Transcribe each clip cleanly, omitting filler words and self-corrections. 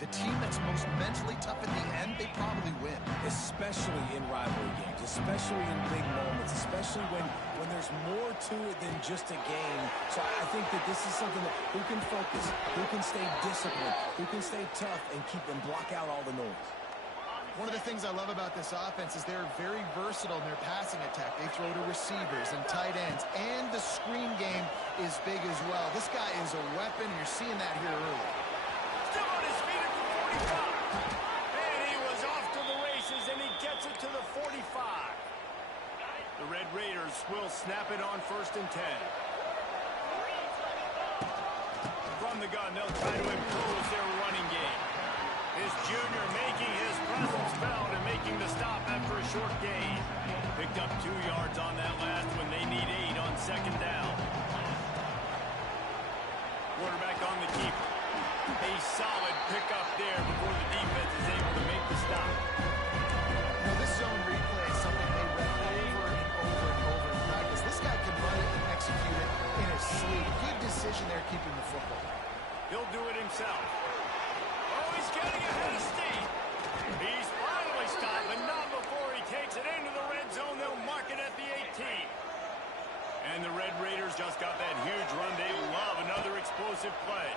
The team that's most mentally tough in the end, they probably win. Especially in rivalry games, especially in big moments, especially when there's more to it than just a game. So I think that this is something that who can focus, who can stay disciplined, who can stay tough and block out all the noise. One of the things I love about this offense is they're very versatile in their passing attack. They throw to receivers and tight ends, and the screen game is big as well. This guy is a weapon, and you're seeing that here early. Still on his feet at the 45. And he was off to the races, and he gets it to the 45. The Red Raiders will snap it on 1st and 10. From the gun, they'll try to impose their running game. His junior making his presence felt and making the stop after a short gain. Picked up 2 yards on that last when they need 8 on 2nd down. Quarterback on the keeper. A solid pickup there before the defense is able to make the stop. Now this zone replay is something they run over and over and over in practice. This guy can run it and execute it in his sleep. Good decision there keeping the football. He'll do it himself. Oh, he's getting ahead of steam. He's finally stopped, but not before he takes it into the red zone. They'll mark it at the 18. And the Red Raiders just got that huge run. They love another explosive play.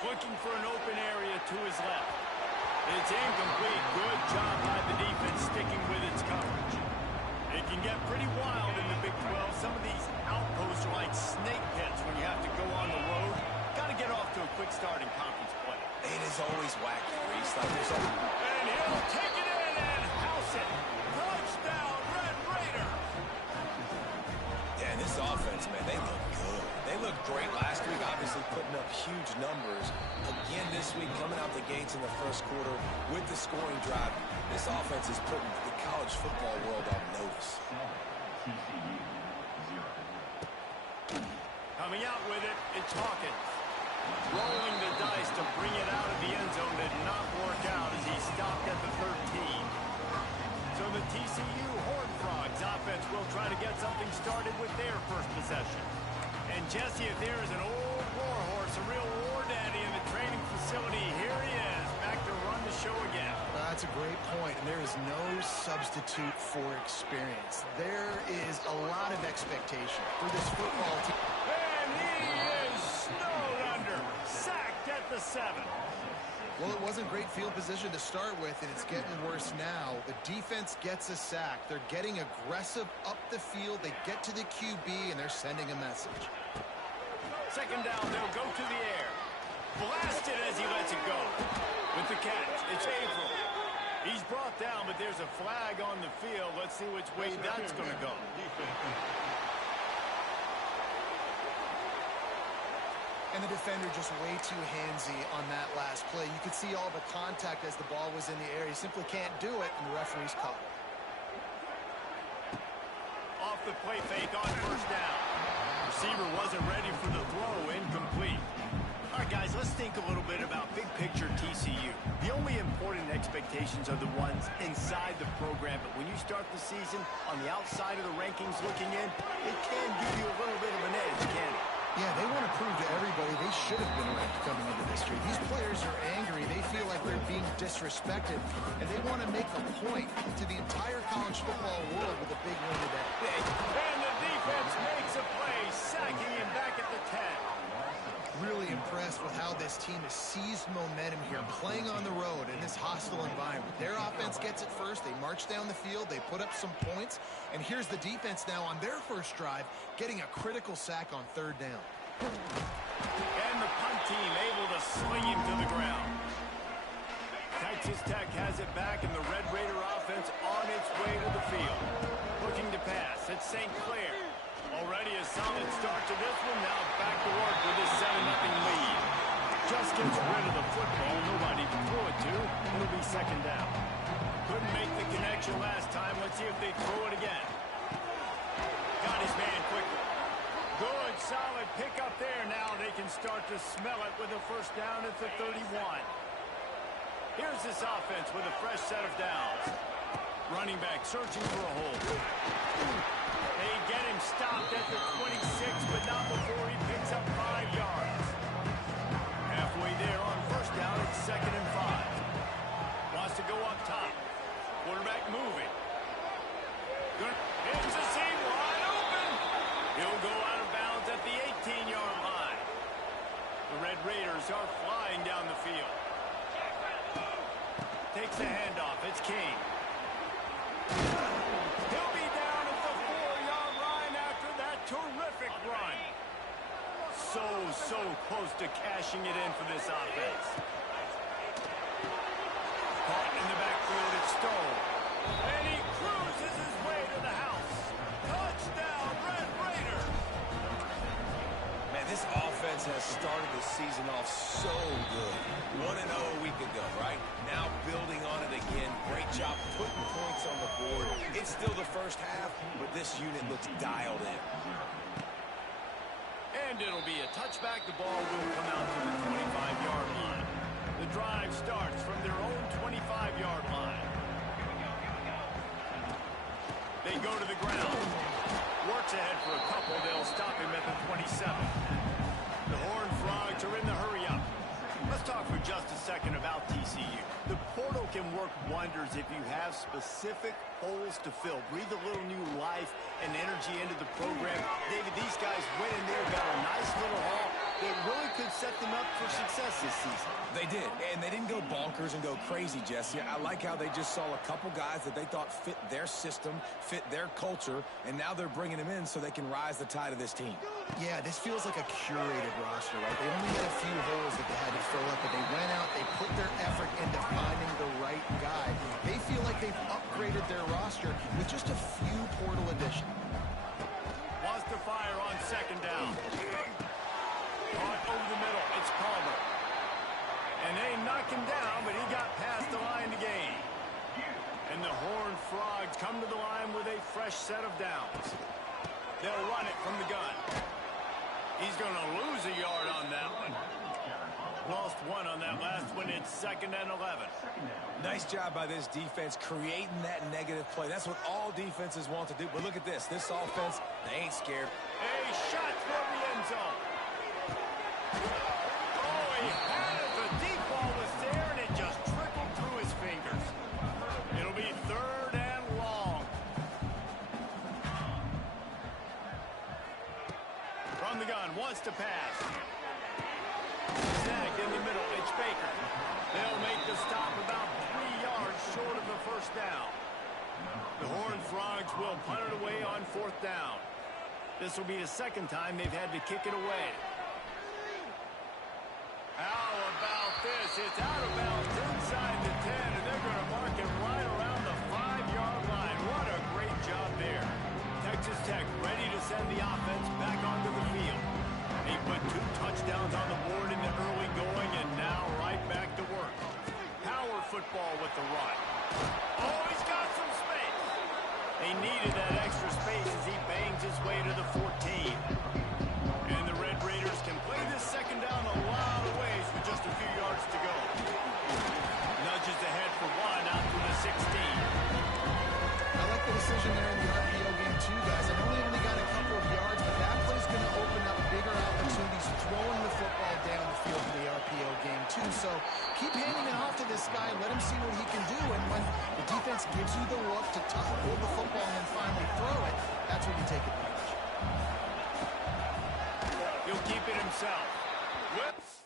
Looking for an open area to his left. It's incomplete. Good job by the defense sticking with its coverage. It can get pretty wild in the Big 12. Some of these outposts are like snake pits when you have to go on the road. Got to get off to a quick start in conference play. It is always wacky, Reese. Like there's always... And he'll take it in and house it. Touchdown, Red Raiders. Yeah, and this offense, man, they look good. They looked great last week, obviously putting up huge numbers. Again this week, coming out the gates in the first quarter with the scoring drive. This offense is putting the college football world on notice. Coming out with it, it's Hawkins. Rolling the dice to bring it out of the end zone did not work out as he stopped at the 13. So the TCU Horned Frogs offense will try to get something started with their first possession. And Jesse, if there is an old war horse, a real war daddy in the training facility, here he is, back to run the show again. That's a great point, and there is no substitute for experience. There is a lot of expectation for this football team. And he is snowed under, sacked at the 7. Well, it wasn't great field position to start with, and it's getting worse now. The defense gets a sack. They're getting aggressive up the field. They get to the QB, and they're sending a message. 2nd down, they'll go to the air. Blasted as he lets it go. With the catch, it's April. He's brought down, but there's a flag on the field. Let's see which way that's going to go. And the defender just way too handsy on that last play. You could see all the contact as the ball was in the air. He simply can't do it, and the referee's caught it. Off the play fake on 1st down. Receiver wasn't ready for the throw, incomplete. All right, guys, let's think a little bit about big picture TCU. The only important expectations are the ones inside the program, but when you start the season on the outside of the rankings looking in, it can give you a little bit of an edge, can't it? Yeah, they want to prove to everybody they should have been ranked coming into this year. These players are angry. They feel like they're being disrespected, and they want to make a point to the entire college football world with a big win today. And the defense makes a play, sacking him back at the 10. Really impressed with how this team has seized momentum here, playing on the road in this hostile environment. Their offense gets it first. They march down the field. They put up some points. And here's the defense now on their first drive, getting a critical sack on 3rd down. And the punt team able to sling him to the ground. Texas Tech has it back, and the Red Raider offense on its way to the field. Looking to pass. It's St. Clair. Already a solid start to this one. Now back to work with his 7-0 lead. Just gets rid of the football. Nobody to throw it to. It'll be 2nd down. Couldn't make the connection last time. Let's see if they throw it again. Got his man quickly. Good, solid pickup there. Now they can start to smell it with a 1st down at the 31. Here's this offense with a fresh set of downs. Running back searching for a hole. They get him stopped at the 26, but not before he picks up 5 yards. Halfway there on 1st down, it's 2nd so close to cashing it in for this offense. Caught in the backfield, it's Stowe. And he cruises his way to the house. Touchdown, Red Raider! Man, this offense has started the season off so good. 1-0 a week ago, right? Now building on it again. Great job putting points on the board. It's still the first half, but this unit looks dialed in. And it'll be a touchback. The ball will come out to the 25-yard line. The drive starts from their own 25-yard line. They go to the ground. Works ahead for a couple. They'll stop him at the 27. The Horned Frogs are in the hurry-up. Let's talk for just a second about TCU. The portal can work wonders if you have specific holes to fill. Breathe a little new life and energy into the program. David, these guys went in there, got a nice little haul that really could set them up for success this season. They did, and they didn't go bonkers and go crazy, Jesse. I like how they just saw a couple guys that they thought fit their system, fit their culture, and now they're bringing them in so they can rise the tide of this team. Yeah, this feels like a curated roster, right? They only had a few holes that they had to fill up, but they went out, they put their effort into finding the right guy. They feel like they've upgraded their roster with just a few portal additions. Wants to fire on second down. Caught over the middle. It's Palmer. And they knock him down, but he got past the line to gain. And the Horned Frogs come to the line with a fresh set of downs. They'll run it from the gun. He's going to lose a yard on that one. Lost one on that last one. It's 2nd and 11. Nice job by this defense creating that negative play. That's what all defenses want to do. But look at this. This offense, they ain't scared. A shot for the end zone. Oh, he had it. The deep ball was there, and it just trickled through his fingers. It'll be 3rd and long. From the gun, wants to pass. Snagged in the middle, it's Baker. They'll make the stop about 3 yards short of the first down. The Horned Frogs will punt it away on 4th down. This will be the 2nd time they've had to kick it away. How about this? It's out of bounds inside the 10, and they're going to mark it right around the 5-yard line. What a great job there. Texas Tech ready to send the offense back onto the field. He put 2 touchdowns on the board in the early going, and now right back to work. Power football with the run. Oh, he's got some space. They needed that extra space as he bangs his way to the 14. And the Red Raiders can play this 2nd down a lot of ways with just a few yards to go. Nudges ahead for 1 out to the 16. I like the decision there in the RPO game too, guys. I know they only got a couple of yards, but that play's going to open up bigger opportunities throwing the football down the field in the RPO game too. So keep handing it off to this guy, let him see what he can do, and when the defense gives you the look to hold the football and then finally throw it, that's when you take advantage. He'll keep it himself. Whips.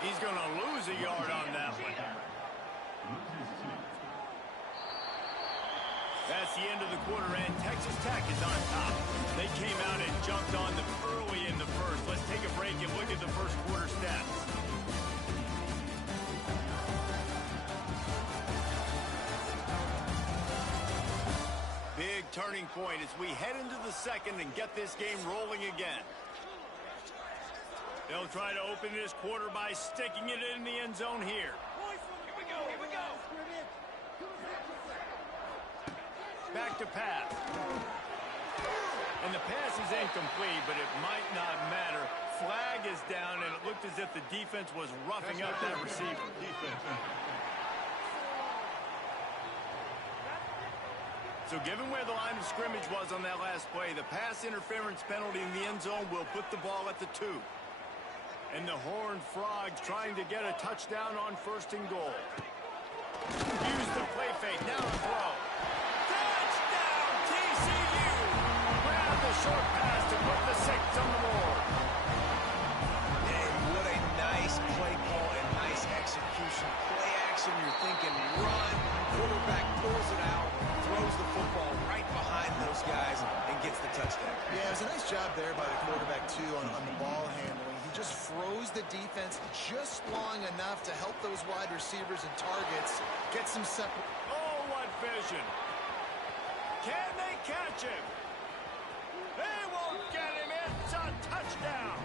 He's going to lose a yard on that one. That's the end of the quarter, and Texas Tech is on top. They came out and jumped on them early in the first. Let's take a break and look at the first quarter stats. Big turning point as we head into the second and get this game rolling again. They'll try to open this quarter by sticking it in the end zone here. Here we go. Back to pass. And the pass is incomplete, but it might not matter. Flag is down, and it looked as if the defense was roughing up that receiver. So given where the line of scrimmage was on that last play, the pass interference penalty in the end zone will put the ball at the 2. And the Horned Frogs trying to get a touchdown on first and goal. Use the play fake, now the throw. Touchdown, TCU! Grab the short pass to put the 6 on the board. And what a nice play call and nice execution. Play action, you're thinking run, quarterback pulls it out, throws the football right behind those guys and gets the touchdown. Yeah, it was a nice job there by the quarterback, too, on the ball handling. He just froze the defense just long enough to help those wide receivers and targets get some separate. Oh, what vision. Can they catch him? They won't get him. It's a touchdown.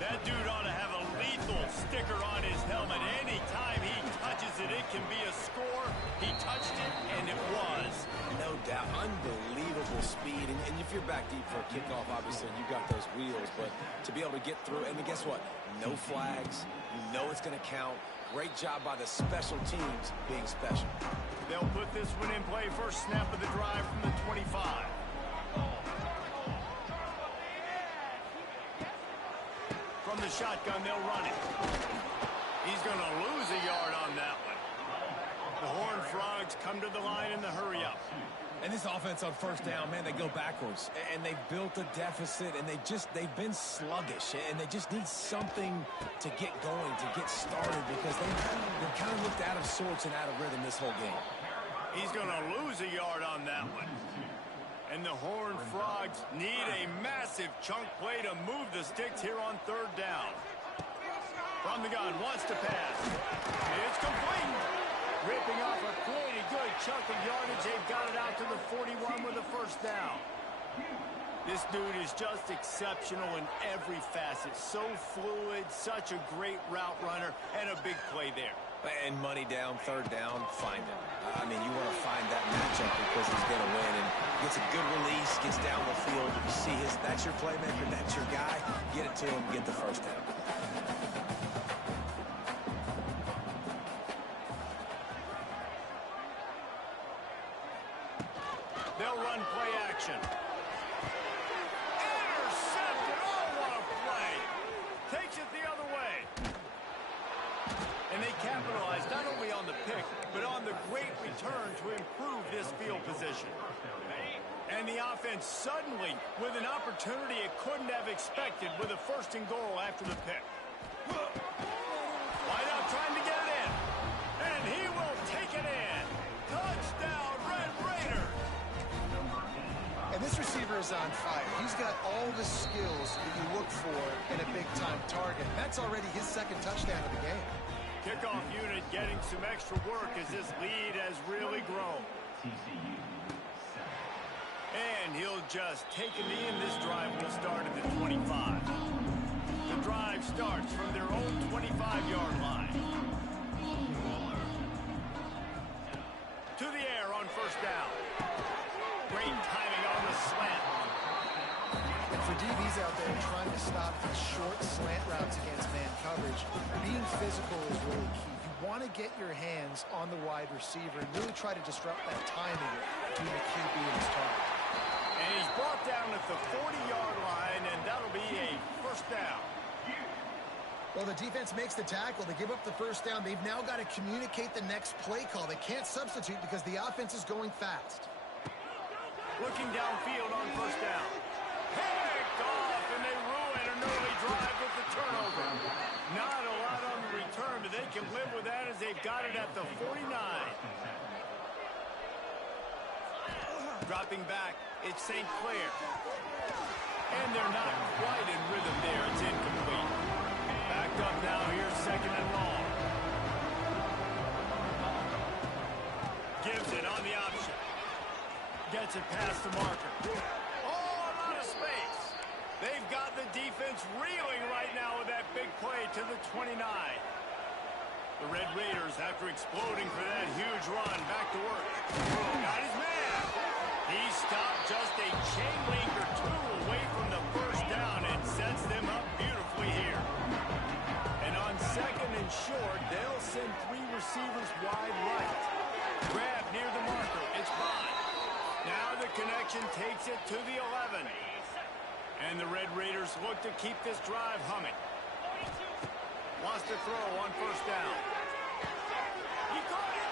That dude ought to have a lethal sticker on his helmet. Anytime he touches it, it can be a score. He touched it, and it was. No doubt. Unbelievable speed. And if you're back deep for a kickoff, obviously, you got those wheels. But to be able to get through, and guess what? No flags. You know it's going to count. Great job by the special teams being special. They'll put this one in play. First snap of the drive from the 25. From the shotgun, they'll run it. He's going to lose a yard on that one. The Horned Frogs come to the line in the hurry-up. And this offense on first down, man, they go backwards. And they built a deficit, and they've been sluggish. And they just need something to get going, to get started, because they've kind of looked out of sorts and out of rhythm this whole game. He's going to lose a yard on that one. And the Horned Frogs need a massive chunk play to move the sticks here on third down. From the gun, wants to pass. It's complete. Ripping off a pretty good chunk of yardage. They've got it out to the 41 with a first down. This dude is just exceptional in every facet. So fluid, such a great route runner, and a big play there. And money down, third down, find him. I mean, you want to find that matchup because he's going to win. And gets a good release, gets down the field. You see that's your playmaker, that's your guy. Get it to him, get the first down. They'll run play action. Intercepted! Oh, what a play! Takes it the other way. And they capitalized not only on the pick, but on the great return to improve this field position. And the offense suddenly with an opportunity it couldn't have expected with a first and goal after the pick. Wide out trying to get it in. And he will take it in. Touchdown, Red Raiders. And this receiver is on fire. He's got all the skills that you look for in a big-time target. That's already his second touchdown of the game. Kickoff unit getting some extra work as this lead has really grown. And he'll just take a knee, and this drive will start at the 25. The drive starts from their own 25-yard line. To the air on first down. Great timing on the slant. And for DBs out there trying to stop these short slant routes against man coverage, being physical is really key. You want to get your hands on the wide receiver and really try to disrupt that timing between the QB and his target. And he's brought down at the 40-yard line, and that'll be a first down. Well, the defense makes the tackle. They give up the first down. They've now got to communicate the next play call. They can't substitute because the offense is going fast. Looking downfield on first down. Picked off, and they ruin an early drive with the turnover. Not can live with that as they've got it at the 49. Dropping back, it's St. Clair. And they're not quite in rhythm there. It's incomplete. Backed up now. Here's second and long. Gives it on the option. Gets it past the marker. Oh, a lot of space. They've got the defense reeling right now with that big play to the 29. The Red Raiders, after exploding for that huge run, back to work. Got his man. He stopped just a chain link or two away from the first down and sets them up beautifully here. And on second and short, they'll send three receivers wide right. Grab near the marker. It's Bond. Now the connection takes it to the 11. And the Red Raiders look to keep this drive humming. Wants to throw on first down. He caught it.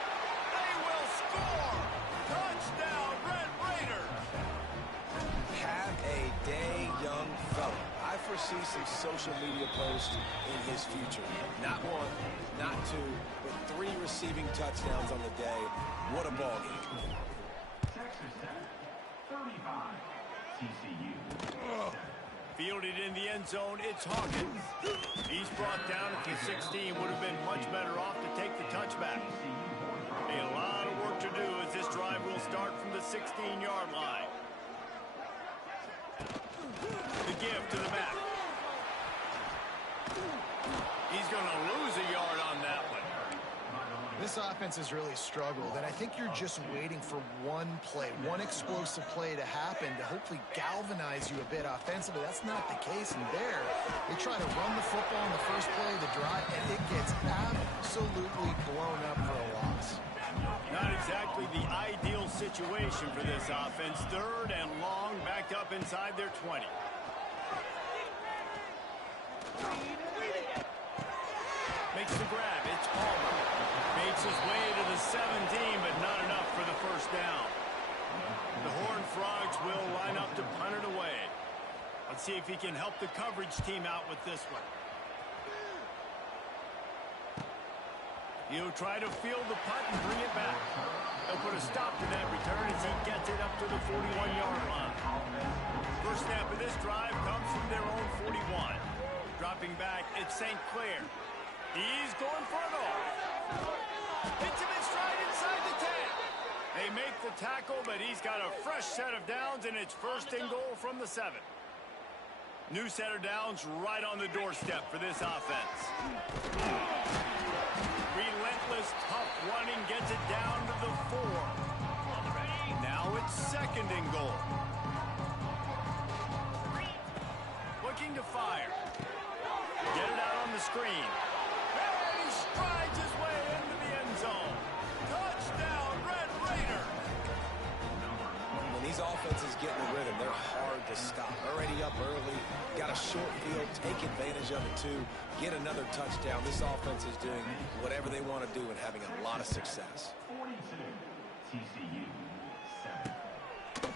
They will score. Touchdown, Red Raiders. Have a day, young fella. I foresee some social media posts in his future. Not one, not two, but 3 receiving touchdowns on the day. What a ball game. Texas Tech, 35, TCU. Fielded in the end zone, it's Hawkins. He's brought down at the 16. Would have been much better off to take the touchback. A lot of work to do as this drive will start from the 16-yard line. The give to the back. He's going to lose a yard on that one. This offense has really struggled, and I think you're just waiting for one play, one explosive play to happen to hopefully galvanize you a bit offensively. That's not the case in there. They try to run the football in the first play of the drive, and it gets absolutely blown up for a loss. Not exactly the ideal situation for this offense. Third and long, backed up inside their 20. Makes the grab. It's Palmer. Makes his way to the 17, but not enough for the first down. The Horned Frogs will line up to punt it away. Let's see if he can help the coverage team out with this one. He'll try to field the punt and bring it back. They'll put a stop to that return as he gets it up to the 41-yard line. First snap of this drive comes from their own 41. Dropping back, it's St. Clair. He's going for it all. Hits him in stride inside the 10. They make the tackle, but he's got a fresh set of downs, and it's first and goal from the 7. New set of downs right on the doorstep for this offense. Relentless, tough running gets it down to the 4. Now it's second and goal. Looking to fire. Get it out on the screen. And he strides his way into the end zone. Touchdown, Red Raiders. When these offenses get in the rhythm, they're hard to stop. Already up early, got a short field, take advantage of it too, get another touchdown. This offense is doing whatever they want to do and having a lot of success. 42, TCU, 7.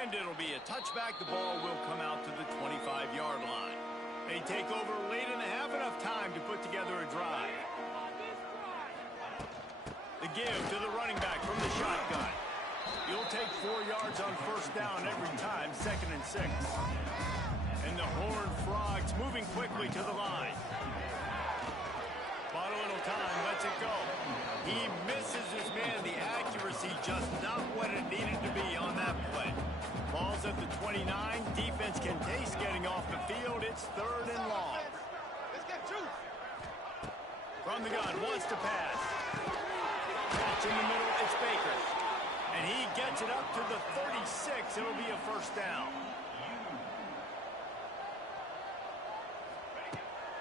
And it'll be a touchback. The ball will come out to the 25-yard line. They take over late and have enough time to put together a drive. The give to the running back from the shotgun. You'll take 4 yards on first down every time, second and 6. And the Horned Frogs moving quickly to the line. Bought a little time, lets it go. He misses his man. The accuracy just not what it needed to be on that play. Ball's at the 29. Defense can taste getting off the field. It's third and long. From the gun, wants to pass. Catch in the middle, it's Baker. And he gets it up to the 36. It'll be a first down.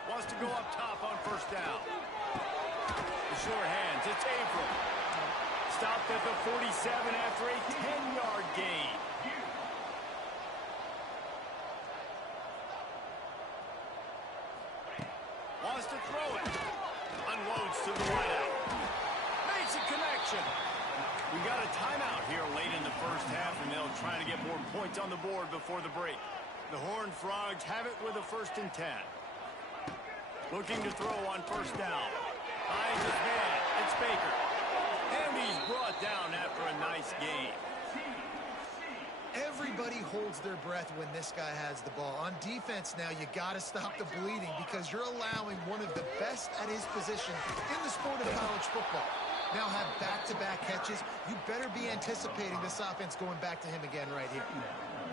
Wants to go up top on first down. The sure hands, it's April. Stopped at the 47 after a 10-yard gain. Wants to throw it. Unloads to the wideout. Makes a connection. We got a timeout here late in the first half, and they'll try to get more points on the board before the break. The Horned Frogs have it with a 1st and 10. Looking to throw on first down. Finds his man. It's Baker. And he's brought down after a nice game. Everybody holds their breath when this guy has the ball. On defense now, you got to stop the bleeding because you're allowing one of the best at his position in the sport of college football. Now have back-to-back catches. You better be anticipating this offense going back to him again right here.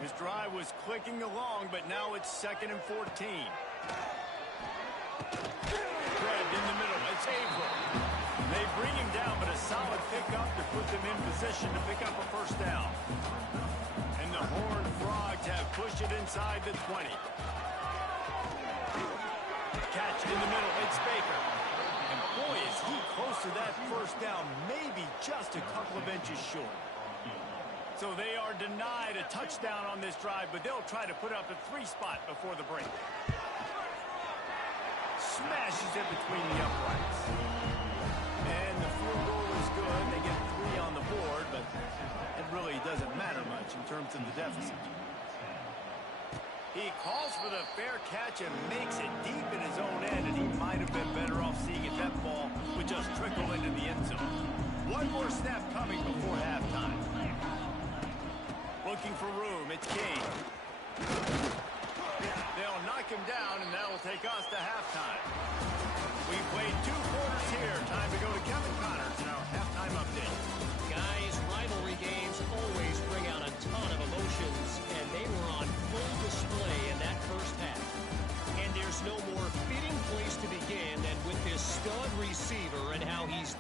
His drive was clicking along, but now it's 2nd and 14. Grabbed in the middle. It's Abram. They bring him down, but a solid pickup to put them in position to pick up a first down. And the Horned Frogs have pushed it inside the 20. Catch in the middle. It's Baker. And boy, is he close to that first down, maybe just a couple of inches short. So they are denied a touchdown on this drive, but they'll try to put up a 3-spot before the break. Smashes it between the uprights. And the field goal is good. They get 3 on the board, but it really doesn't matter much in terms of the deficit. He calls for the fair catch and makes it deep in his own end, and he might have been better off seeing if that ball would just trickle into the end zone. One more snap coming before halftime. Looking for room, it's King. They'll knock him down, and that'll take us to halftime. We played 2 quarters here. Time to go to Kevin Connors in our halftime update. Guys, rivalry games always bring out a ton of emotions, and they were on full display in that first half. And there's no more fitting place to begin than with this stud receiver and how he's...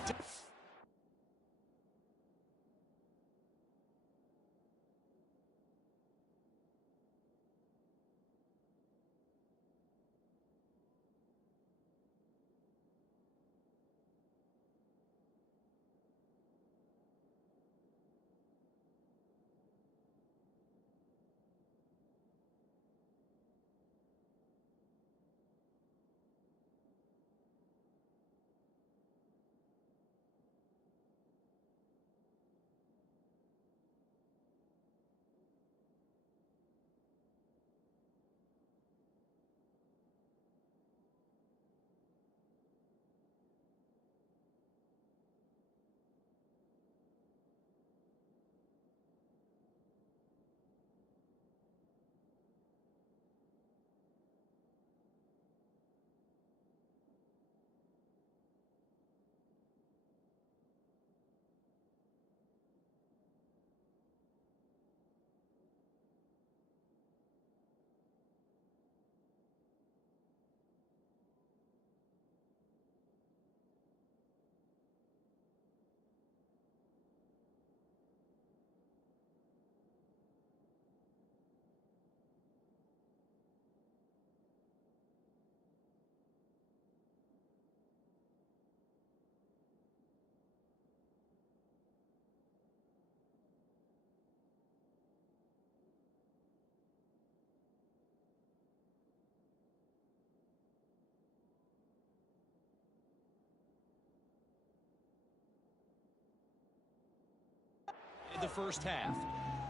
The first half.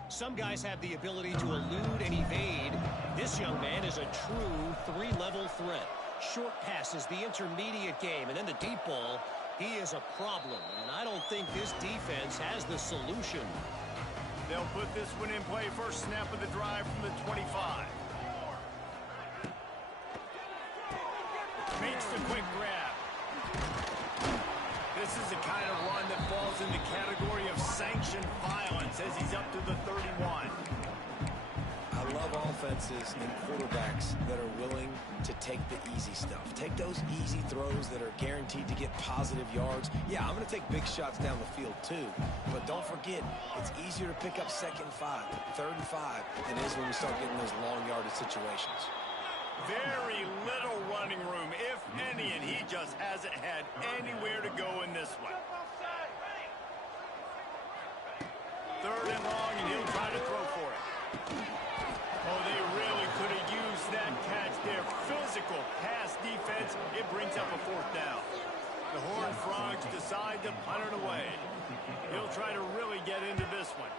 Some guys have the ability to elude and evade. This young man is a true 3-level threat. Short passes, the intermediate game, and then the deep ball. He is a problem, and I don't think this defense has the solution. They'll put this one in play. First snap of the drive from the 25. Makes the quick grab. This is the kind of run that falls in the category of sanctioned violence as he's up to the 31. I love offenses and quarterbacks that are willing to take the easy stuff. Take those easy throws that are guaranteed to get positive yards. Yeah, I'm going to take big shots down the field too. But don't forget, it's easier to pick up 2nd and 5, 3rd and 5 than it is when we start getting those long yardage situations. Very little running room, if any, and he just hasn't had anywhere to go in this one. 3rd and long, and he'll try to throw for it. Oh, they really could have used that catch there. Physical pass defense. It brings up a 4th down. The Horned Frogs decide to punt it away. He'll try to really get into this one.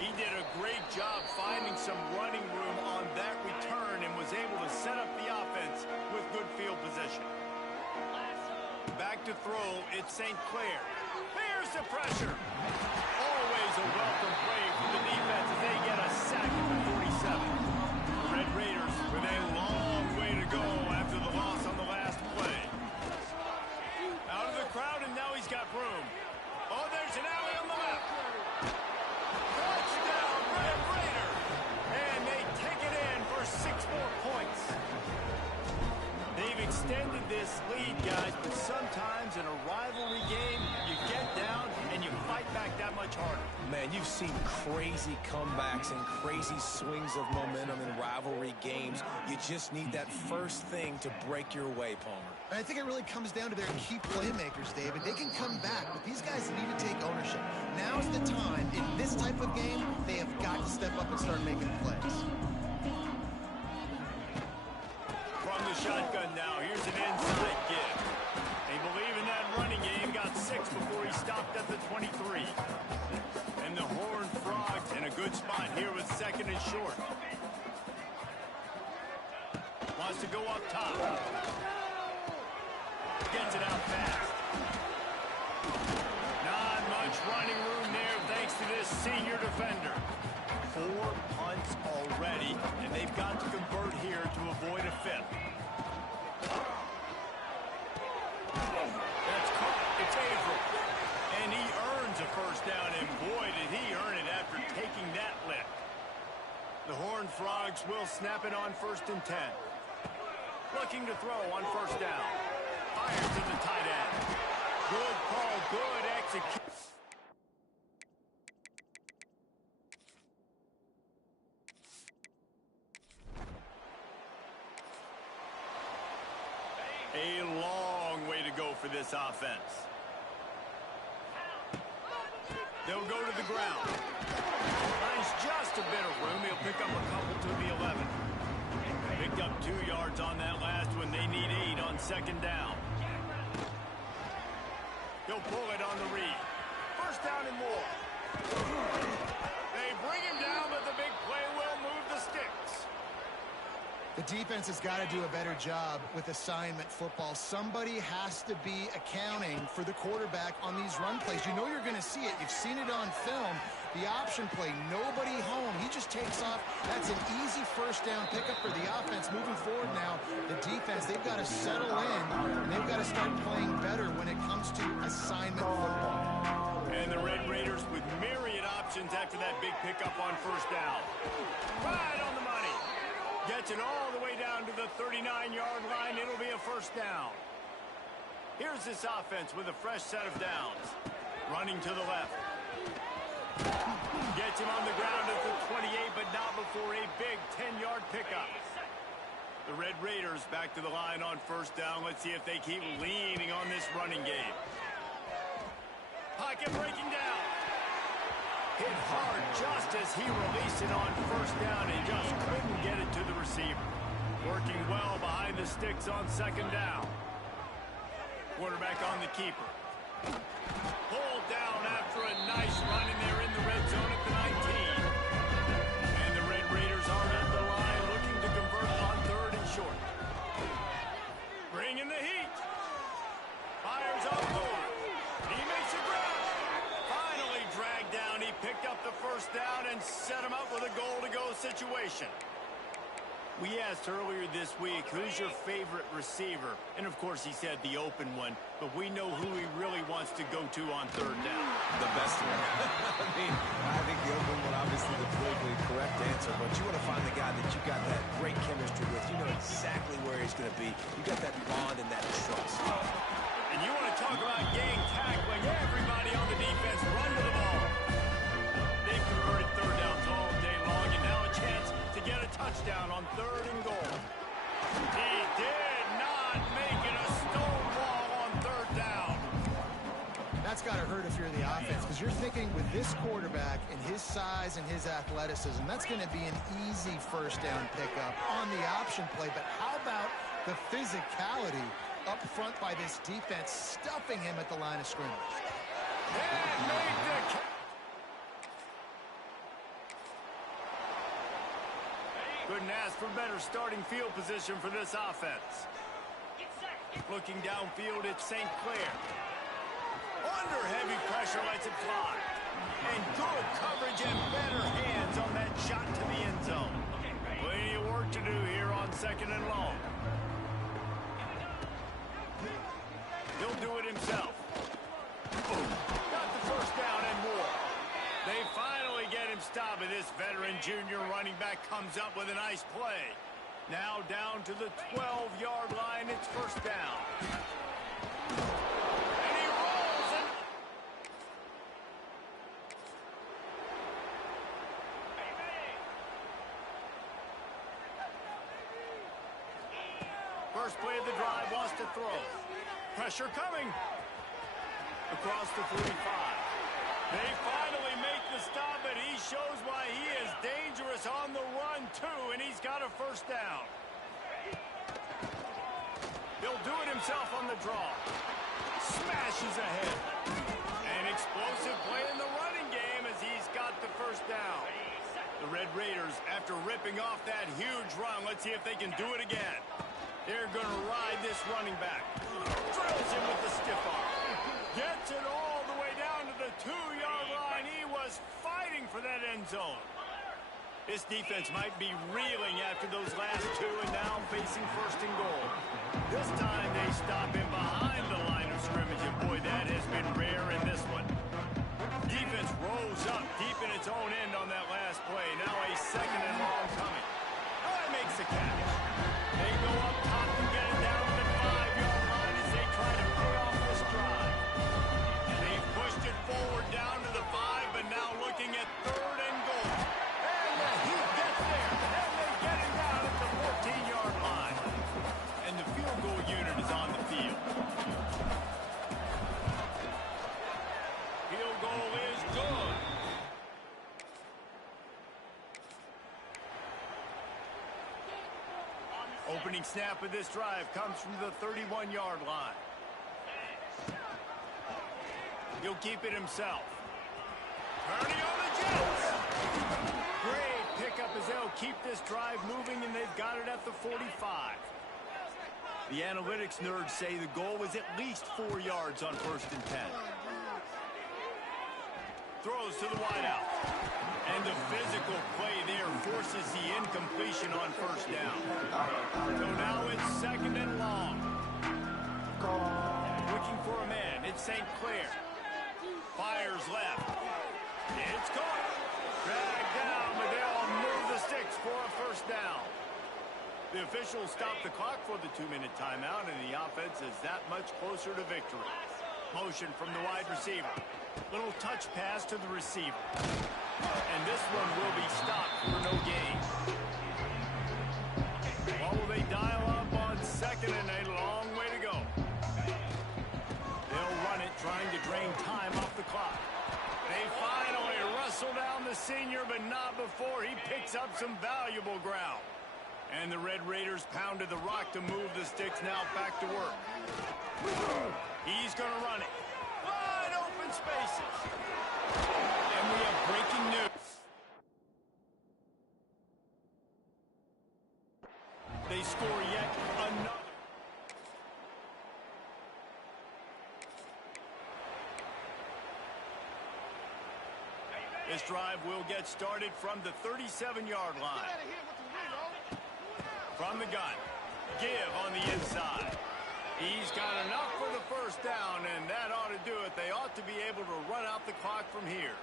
He did a great job fighting some running room on that return and was able to set up the offense with good field position. Back to throw, it's St. Clair. Here's the pressure. Always a welcome play for the defense as they get a sack at the 47. The Red Raiders with a long way to go after the loss on the last play. Out of the crowd, and now he's got room. Oh, there's an alley on the left. Touchdown, Red Raider. And they take it in for 6 more points. They've extended this lead, guys, but sometimes in a rivalry game, you get down and you fight back that much harder. Man, you've seen crazy comebacks and crazy swings of momentum in rivalry games. You just need that first thing to break your way, Palmer. And I think it really comes down to their key playmakers, David. They can come back, but these guys need to take ownership. Now's the time. In this type of game, they have got to step up and start making plays. From the shotgun now, here's an inside give. They believe in that running game. Got 6 before he stopped at the 23. And the Horned Frogs in a good spot here with 2nd and short. Wants to go up top. Gets it out fast. Not much running room there thanks to this senior defender. 4 punts already, and they've got to convert here to avoid a 5th. That's caught. It's Averill. And he earns a first down, and boy, did he earn it after taking that lick. The Horned Frogs will snap it on 1st and 10. Looking to throw on 1st down. Fires to the tight end. Good call, good execution. A long way to go for this offense. They'll go to the ground. Finds just a bit of room. He'll pick up a couple to the 11. Picked up 2 yards on that last one. They need 8 on 2nd down. He'll pull it on the read. 1st down and more. They bring him down, but the big play will move the sticks. The defense has got to do a better job with assignment football. Somebody has to be accounting for the quarterback on these run plays. You know you're going to see it. You've seen it on film. The option play, nobody home. He just takes off. That's an easy 1st down pickup for the offense. Moving forward now, the defense, they've got to settle in, and they've got to start playing better when it comes to assignment football. And the Red Raiders with myriad options after that big pickup on 1st down. Right on the money. Gets it all the way down to the 39-yard line. It'll be a 1st down. Here's this offense with a fresh set of downs. Running to the left. Gets him on the ground at the 28, but not before a big 10-yard pickup. The Red Raiders back to the line on 1st down. Let's see if they keep leaning on this running game. Pocket breaking down. Hit hard just as he released it on 1st down and just couldn't get it to the receiver. Working well behind the sticks on 2nd down. Quarterback on the keeper. Pulled down after a nice run, and they're in the red zone at the 19. And the Red Raiders are at the line looking to convert on 3rd and short. Bringing the heat. Fires on goal. He makes a grab. Finally dragged down. He picked up the 1st down and set him up with a goal-to-go situation. We asked earlier this week, who's your favorite receiver? And, of course, he said the open one. But we know who he really wants to go to on 3rd down. The best one. I think the open one, obviously the politically correct answer. But you want to find the guy that you got that great chemistry with. You know exactly where he's going to be. You got that bond and that trust. And you want to talk about gang tackling. Everybody on the defense run to the ball. They've converted 3rd downs all day long, and now a chance to get a touchdown on 3rd and goal. He did not make it a stonewall on 3rd down. That's got to hurt if you're the offense, because you're thinking with this quarterback and his size and his athleticism, that's going to be an easy 1st down pickup on the option play. But how about the physicality up front by this defense, stuffing him at the line of scrimmage? And make the Couldn't ask for better starting field position for this offense. Looking downfield, it's St. Clair. Under heavy pressure, lets it fly. And good coverage and better hands on that shot to the end zone. Plenty of work to do here on 2nd and long. He'll do it himself. Got the first down and more. They finally get him stopped, and this veteran junior running back comes up with a nice play. Now down to the 12-yard line, it's first down. And he rolls it. First play of the drive, wants to throw. Pressure coming. Across the 45. They finally make the stop, and he shows why he is dangerous on the run, too, and he's got a first down. He'll do it himself on the draw. Smashes ahead. An explosive play in the running game as he's got the first down. The Red Raiders, after ripping off that huge run, let's see if they can do it again. They're going to ride this running back. Drills him with the stiff arm. Gets it all the way down to the 2-yard line. He was fighting for that end zone. This defense might be reeling after those last two and now facing first and goal. This time they stop him behind the line of scrimmage, and boy, that has been rare in this one. Defense rose up deep in its own end on that last play. Now a 2nd and long coming. Oh, he makes the catch. They go up top and get it down to the 5-yard line as they try to pay off this drive. They've pushed it forward down to the 5, but now looking at 3rd and goal. And he gets there, and they get him down at the 14-yard line. And the field goal unit is on the field. Field goal is good. Opening snap of this drive comes from the 31-yard line. He'll keep it himself. Turning on the Jets. Great pickup as they'll keep this drive moving, and they've got it at the 45. The analytics nerds say the goal was at least 4 yards on 1st and 10. Throws to the wideout. And the physical play there forces the incompletion on first down. So now it's 2nd and long. Looking for a man. It's St. Clair. Fires left. It's caught. Dragged down, but they'll move the sticks for a first down. The officials stop the clock for the 2-minute timeout, and the offense is that much closer to victory. Motion from the wide receiver. Little touch pass to the receiver. And this one will be stopped for no gain. What will they dial up on 2nd and a long way to go? They'll run it, trying to drain time off the clock. They finally wrestle down the senior, but not before he picks up some valuable ground. And the Red Raiders pounded the rock to move the sticks, now back to work. He's going to run it. Wide open spaces. And we have breaking news. They score yet another. This drive will get started from the 37-yard line. From the gun. Give on the inside. He's got enough for the first down, and that ought to do it. They ought to be able to run out the clock from here.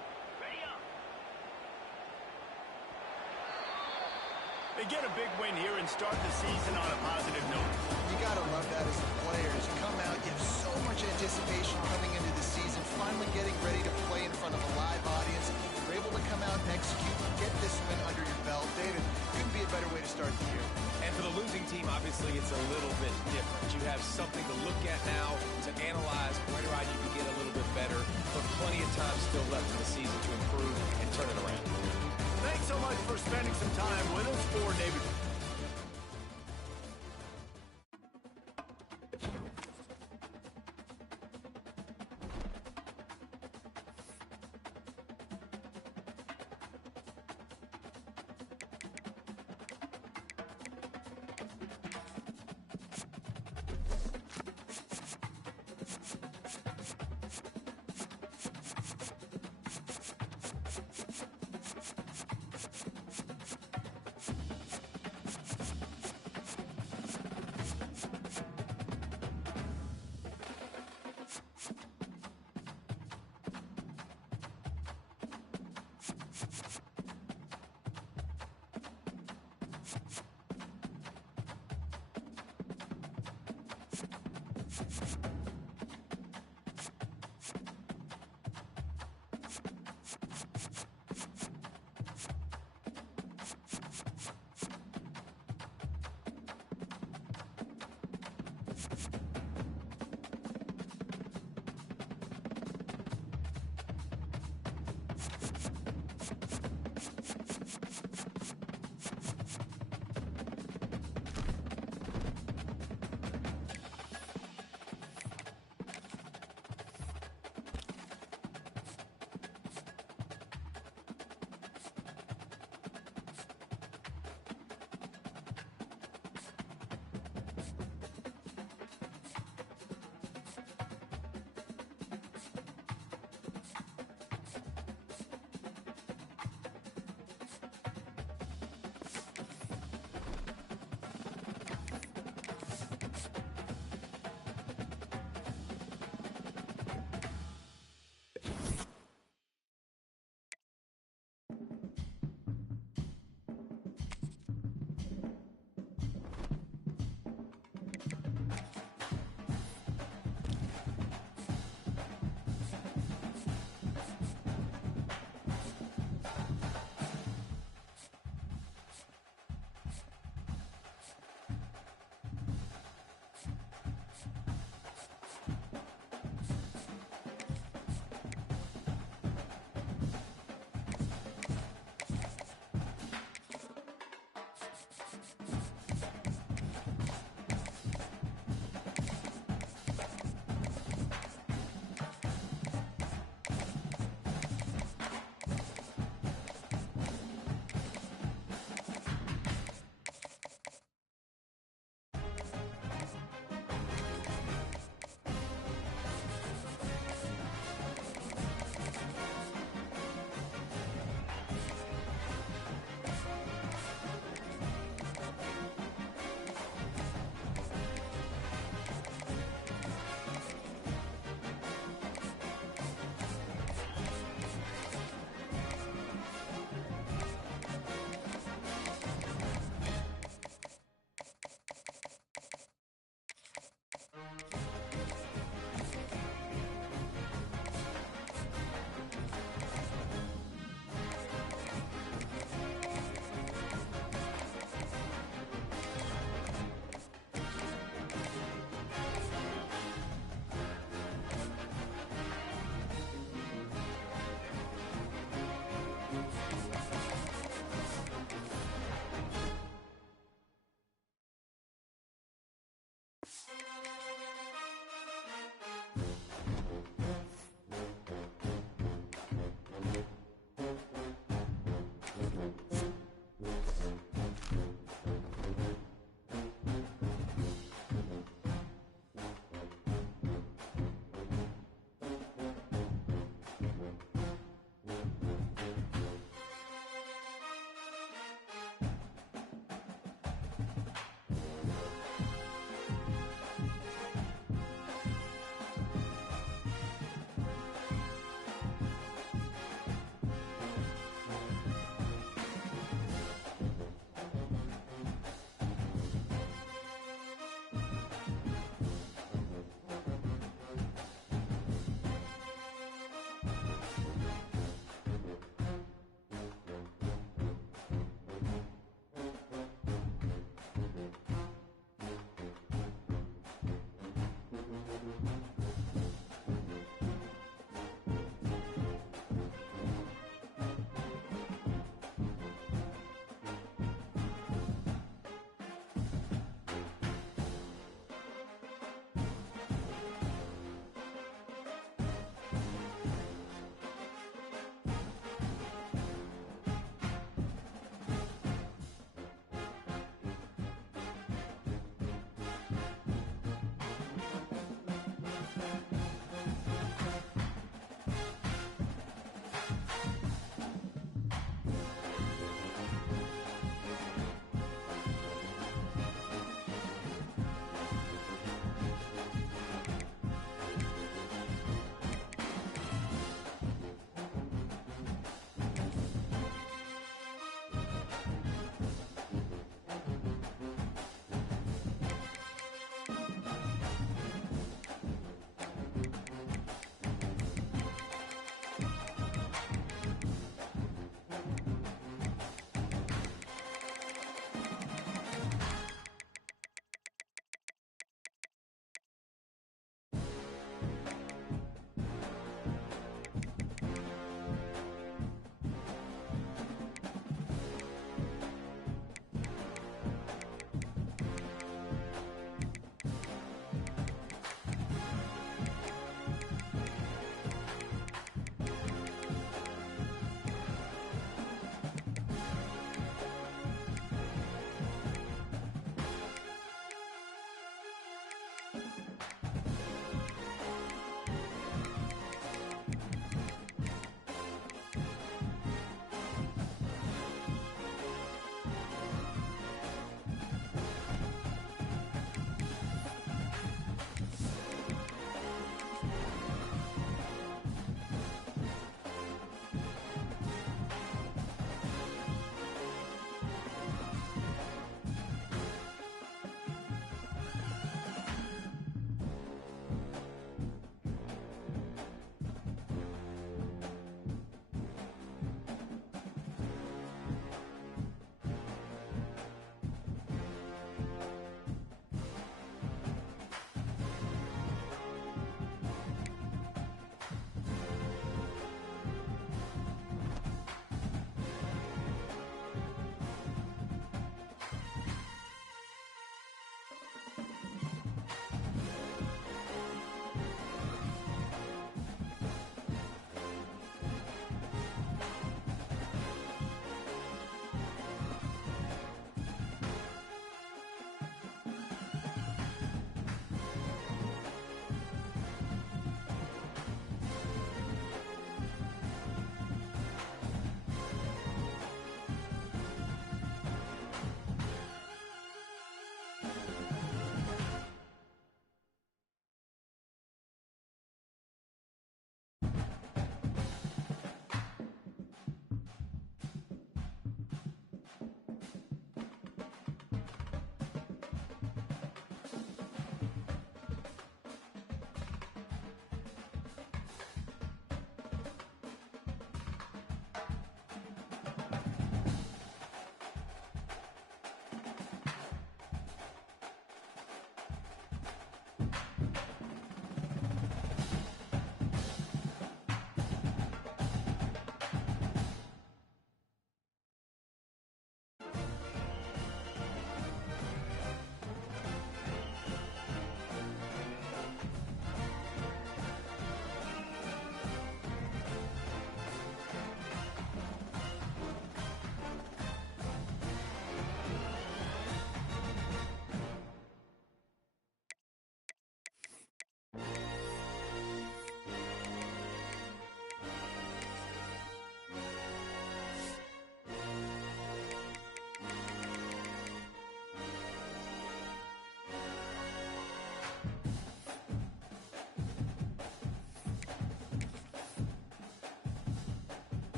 They get a big win here and start the season on a positive note. You got to love that as a player. As you come out, you have so much anticipation coming into the season, finally getting ready to play in front of a live audience. You're able to come out and execute, get this win under your belt. David, couldn't be a better way to start the year. And for the losing team, obviously, it's a little bit different. You have something to look at now, to analyze, whether you can get a little bit better, but plenty of time still left in the season to improve and turn it around. Thanks so much for spending some time with us. For David.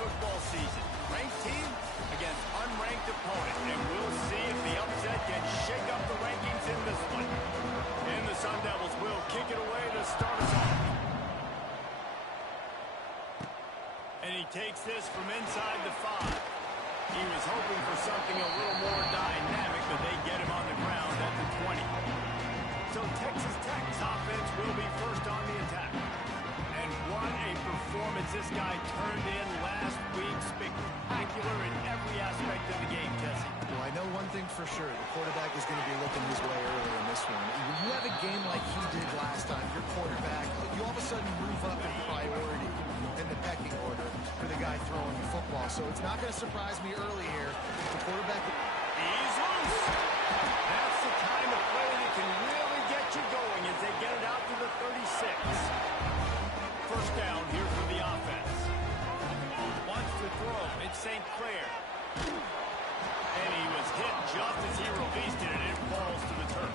football season. Ranked team against unranked opponent. And we'll see if the upset can shake up the rankings in this one. And the Sun Devils will kick it away to start us off. And he takes this from inside the 5. He was hoping for something a little more dynamic, but they get him on the ground at the 20. So Texas Tech's offense will be first on the attack. And what a performance this guy turned in last week. Spectacular in every aspect of the game, Jesse. Well, I know one thing for sure. The quarterback is going to be looking his way early in this one. When you have a game like he did last time, your quarterback, you all of a sudden move up in priority in the pecking order for the guy throwing the football. So it's not going to surprise me early here. The quarterback... He's loose. That's the kind of play that can really get you going as they get it out to the 36. First down here for the offense. Wants to throw. It's St. Clair. And he was hit just as he released it, and it falls to the turf.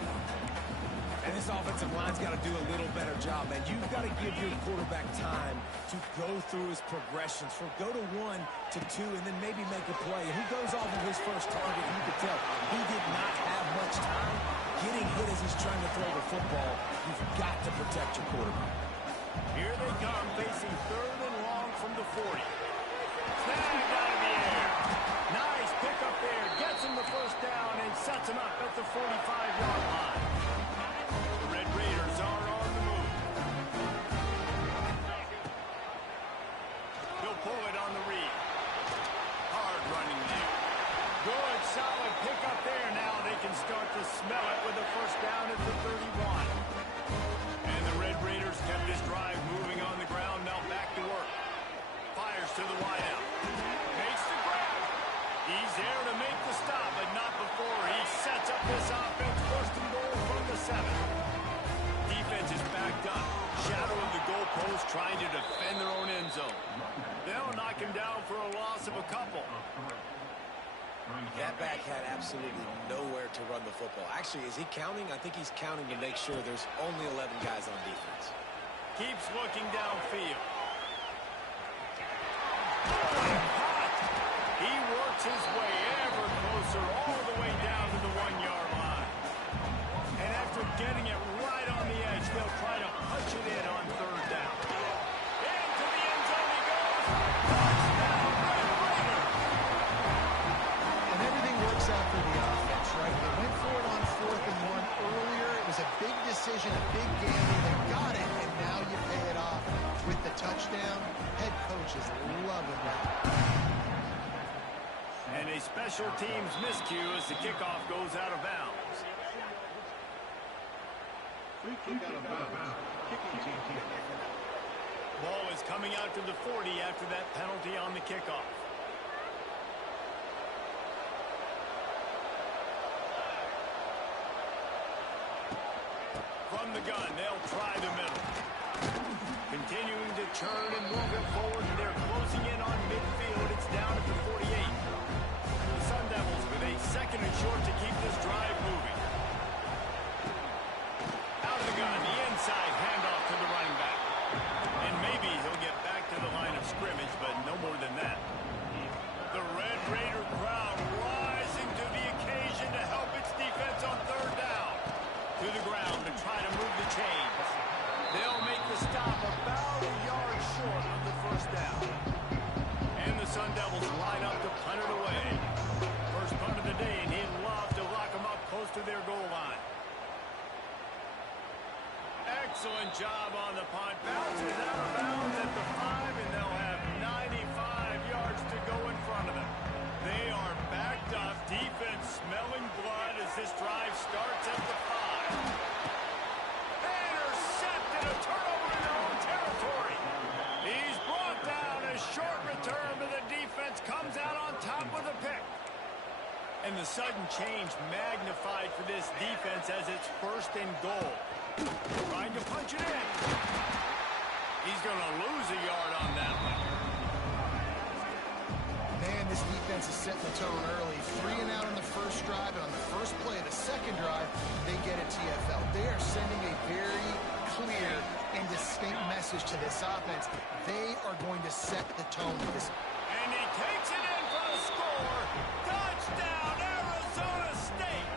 And this offensive line's got to do a little better job, man. You've got to give your quarterback time to go through his progressions from go to 1 to 2 and then maybe make a play. And he goes off of his first target. You could tell he did not have much time getting hit as he's trying to throw the football. You've got to protect your quarterback. Here they come, facing 3rd and long from the 40. Snagged out of the air. Nice pickup there. Gets him the first down and sets him up at the 45-yard line. The Red Raiders are on the move. He'll pull it on the read. Hard running there. Good, solid pickup there. Now they can start to smell it with a first down at the 31. And the Red Raiders kept this drive moving on the ground. Now back to work. Fires to the wideout. Makes the grab. He's there to make the stop, but not before he sets up this offense. First and goal from the 7. Defense is backed up. Shadow of the goalpost trying to defend their own end zone. They'll knock him down for a loss of a couple. That back had absolutely nowhere to run the football. Actually, is he counting? I think he's counting to make sure there's only 11 guys on defense. Keeps looking downfield. Hot. He works his way ever closer all the way down to the 1-yard line. And after getting it right on the edge, they'll try to punch it in on 3rd down. Into the end zone he goes. Touchdown, Red Raiders. And everything works out for the offense, right? They went for it on 4th and 1 earlier. It was a big decision, a big gamble. They got it, and now you pay it off with the touchdown. Head coach is loving that. And a special teams miscue as the kickoff goes out of bounds. Ball is coming out to the 40 after that penalty on the kickoff. From the gun, they'll try the middle. Continuing to turn and move it forward, and they're closing in on midfield. It's down at the 48. The Sun Devils with a 2nd and short to keep this drive moving. Out of the gun, the inside handoff to the running back. And maybe he'll get back to the line of scrimmage, but no more than that. The Red Raider crowd rising to the occasion to help its defense on 3rd down. To the ground to try to move the chains. They'll make the stop about a yard short of the first down. And the Sun Devils line up to punt it away. First punt of the day, and he'd love to lock them up close to their goal line. Excellent job on the punt. Bounces out of bounds at the 5, and they'll have 95 yards to go in front of them. They are backed up. Defense smelling blood as this drive starts at the 5. Intercepted, a turnover in their own territory. He's brought down. A short return, but the defense comes out on top with a pick. And the sudden change magnified for this defense as it's 1st and goal. Trying to punch it in. He's going to lose a yard on that one. Man, this defense is setting the tone early. 3 and out on the first drive, and on the first play of the second drive, they get a TFL. They are sending a very clear and distinct message to this offense. They are going to set the tone with this. And he takes it in for the score. Touchdown, Arizona State.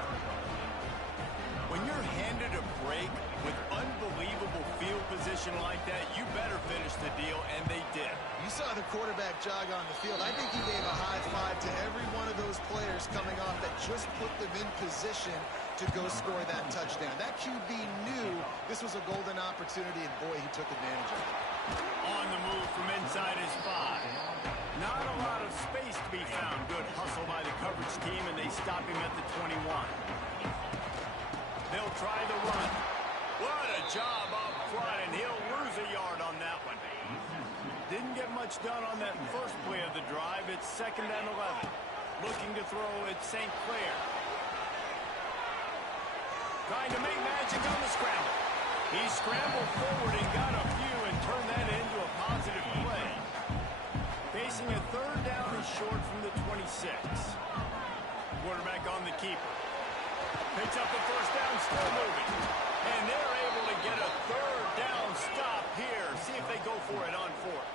When you're handed a break with unbelievable field position like that, you better finish the deal, and they did. You saw the quarterback jog on the field. I think he gave a high five to every one of those players coming off that just put them in position to go score that touchdown. That QB knew this was a golden opportunity, and boy, he took advantage of it. On the move from inside his 5. Not a lot of space to be found. Good hustle by the coverage team, and they stop him at the 21. They'll try the run. What a job up front, and he'll lose a yard on that one. Didn't get much done on that first play of the drive. It's 2nd and 11. Looking to throw at St. Clair. Trying to make magic on the scramble. He scrambled forward and got a few and turned that into a positive play. Facing a 3rd down and short from the 26. Quarterback on the keeper. Picks up the 1st down, still moving. And they're able to get a 3rd down stop here. See if they go for it on 4th.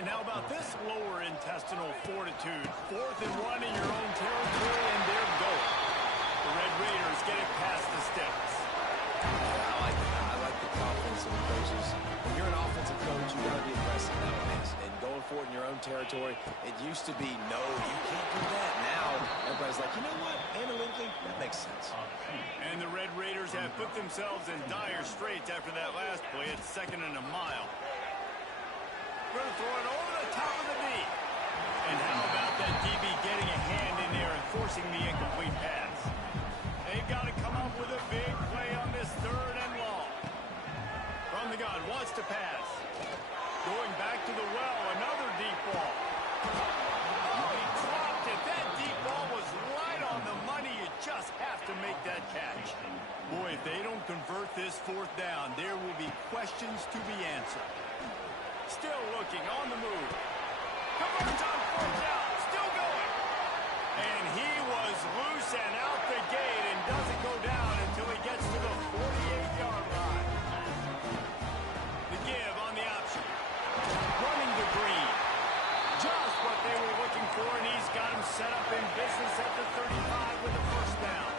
And how about this lower intestinal fortitude? 4th and 1 in your own territory, and they're going. The Red Raiders get it past the sticks. I like that. I like the offensive coaches. When you're an offensive coach, you got to be aggressive nowadays. And going for it in your own territory, it used to be, no, you can't do that. Now, everybody's like, you know what? Analytically, that makes sense. And the Red Raiders have put themselves in dire straits after that last play. It's 2nd and a mile. Going to throw it over the top of the knee. And how about that DB getting a hand in there and forcing the incomplete pass? They've got to come up with a big play on this 3rd and long. From the gun, wants to pass. Going back to the well, another deep ball. Oh, he dropped it. That deep ball was right on the money. You just have to make that catch. Boy, if they don't convert this 4th down, there will be questions to be answered. Still looking, on the move. Converts on 4th down, still going. And he was loose and out the gate and doesn't go down until he gets to the 48-yard line. The give on the option. Running to Green. Just what they were looking for, and he's got him set up in business at the 35 with the 1st down.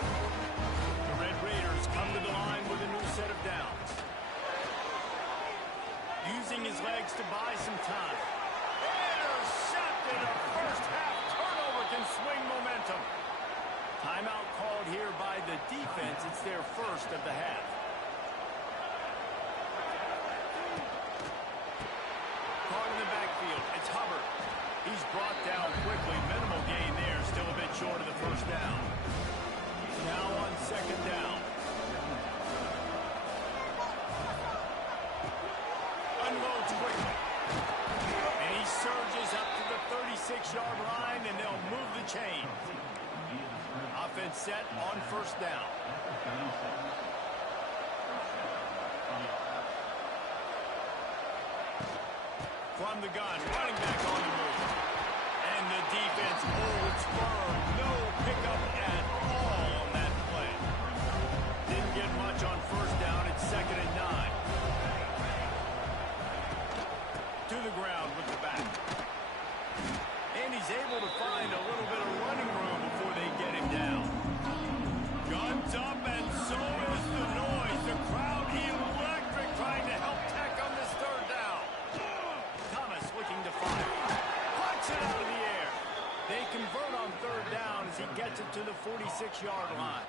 The Red Raiders come to the line with a new set of downs. Using his legs to buy some time. Intercepted. A first-half turnover can swing momentum. Timeout called here by the defense. It's their first of the half. Caught in the backfield. It's Hubbard. He's brought down quickly. Minimal gain there. Still a bit short of the 1st down. Now on 2nd down. Unloads quickly. And he surges up to the 36-yard line, and they'll move the chain. Offense set on 1st down. From the gun, running back on the move. And the defense holds firm. No pickup at all on that play. Didn't get much on 1st down. It's 2nd and 9. To the ground with the back. And he's able to find a little bit of running room before they get him down. Guns up, and so is the noise. The crowd electric, trying to help Tech on this 3rd down. Thomas looking to fire. Punch it out of the air. They convert on 3rd down as he gets it to the 46-yard line.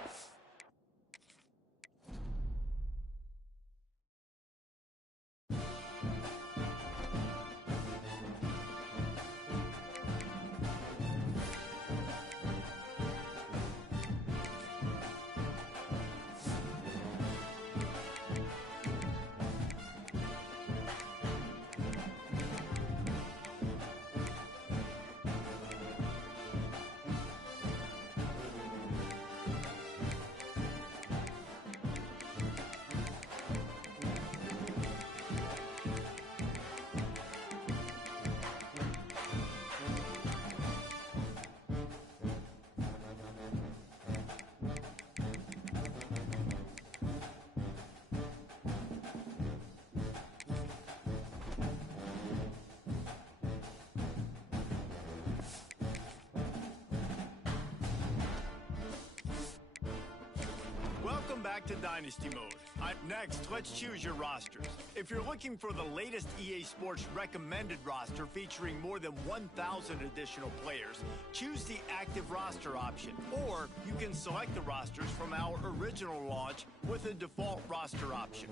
Welcome back to Dynasty Mode. Next, let's choose your rosters. If you're looking for the latest EA Sports recommended roster featuring more than 1,000 additional players, choose the active roster option. Or you can select the rosters from our original launch with a default roster option.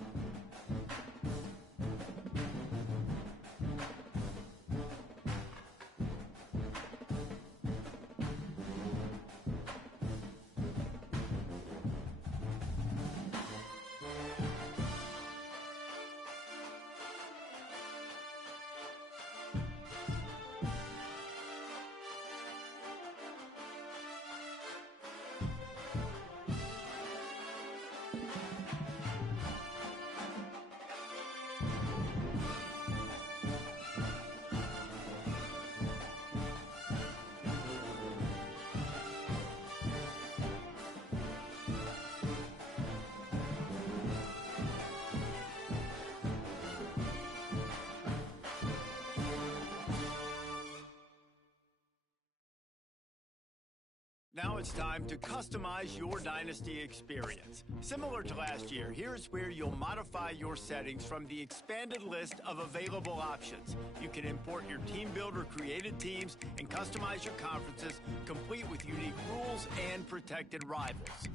Now it's time to customize your Dynasty experience. Similar to last year, here's where you'll modify your settings from the expanded list of available options. You can import your team builder created teams and customize your conferences, complete with unique rules and protected rivals.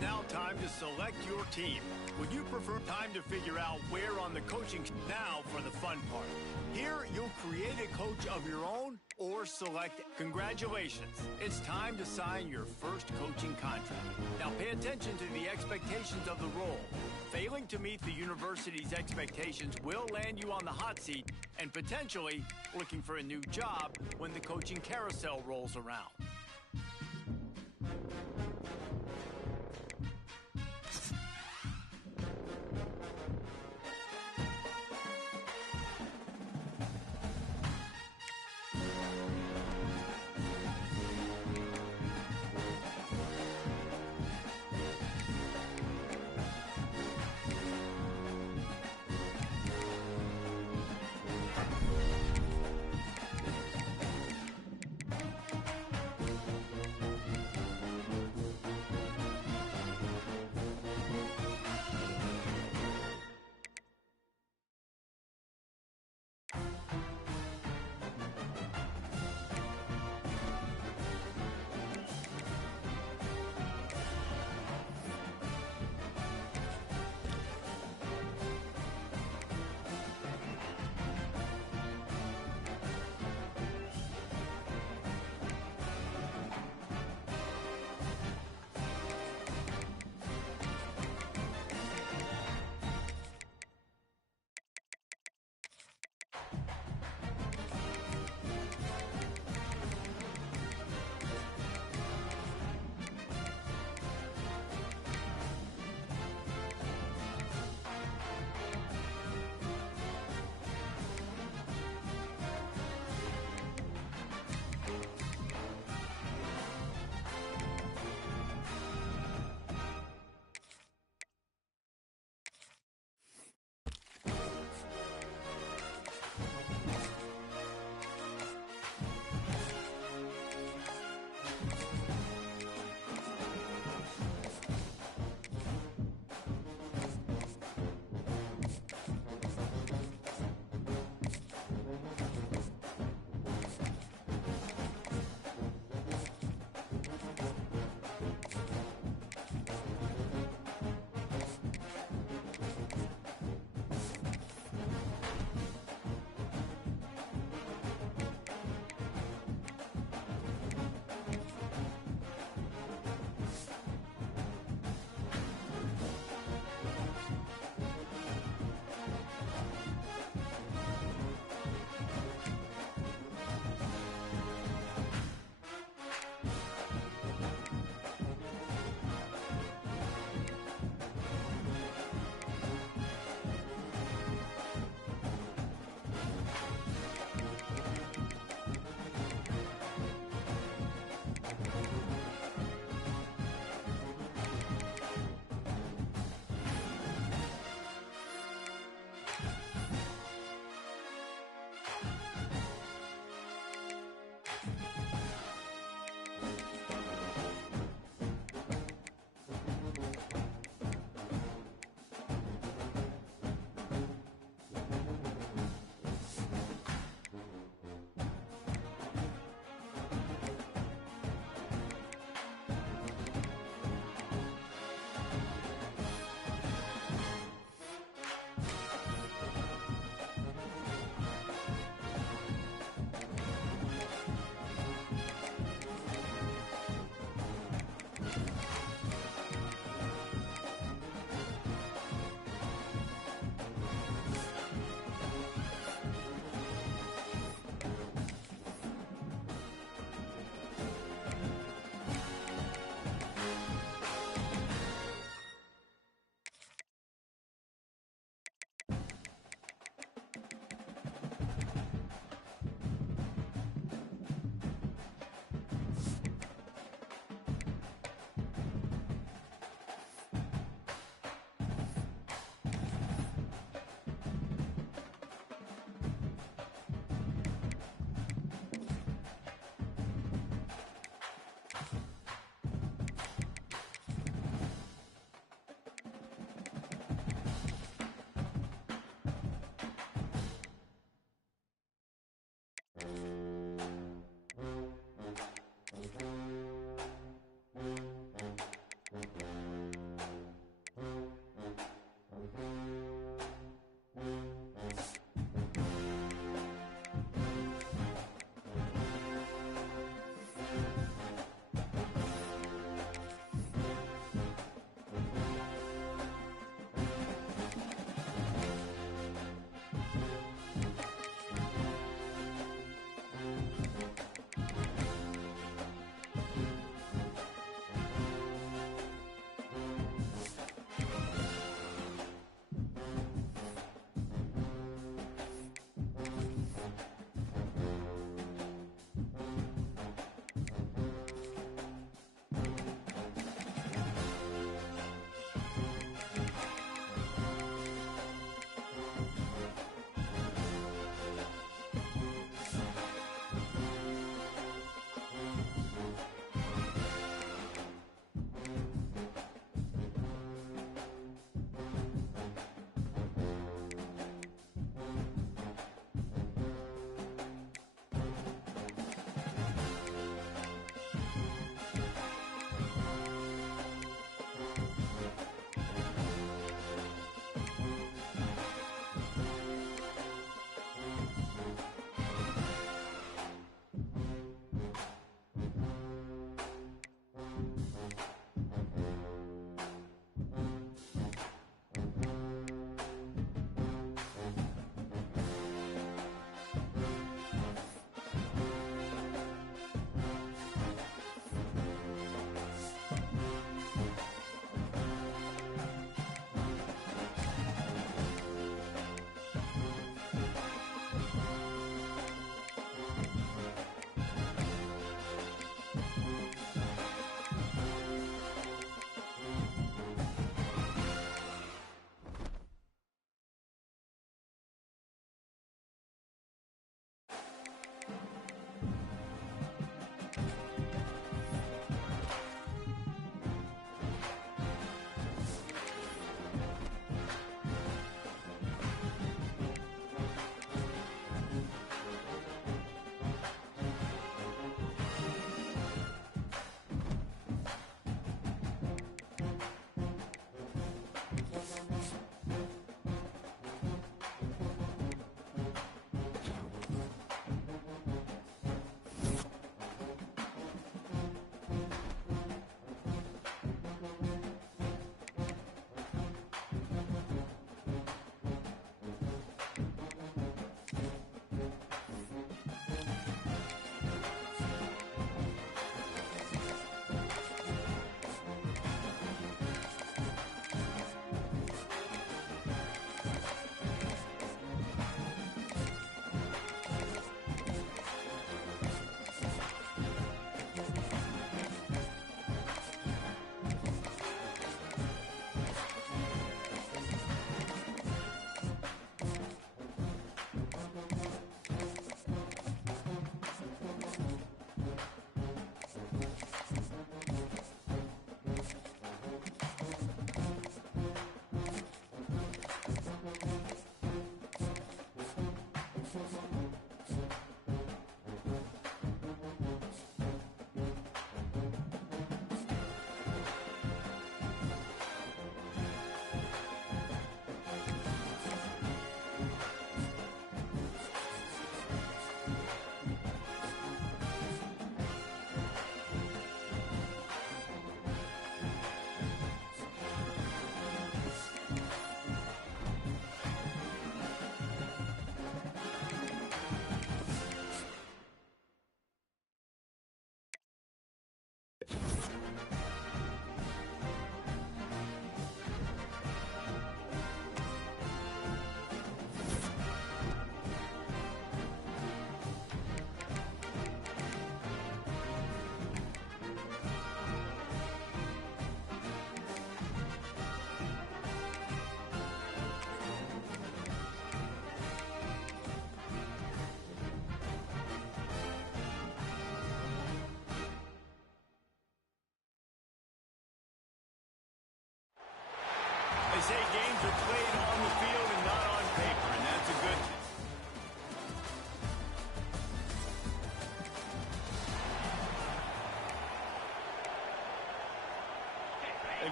Now time to select your team. Would you prefer time to figure out where on the coaching? Now for the fun part. Here, you'll create a coach of your own or select. Congratulations. It's time to sign your first coaching contract. Now pay attention to the expectations of the role. Failing to meet the university's expectations will land you on the hot seat and potentially looking for a new job when the coaching carousel rolls around.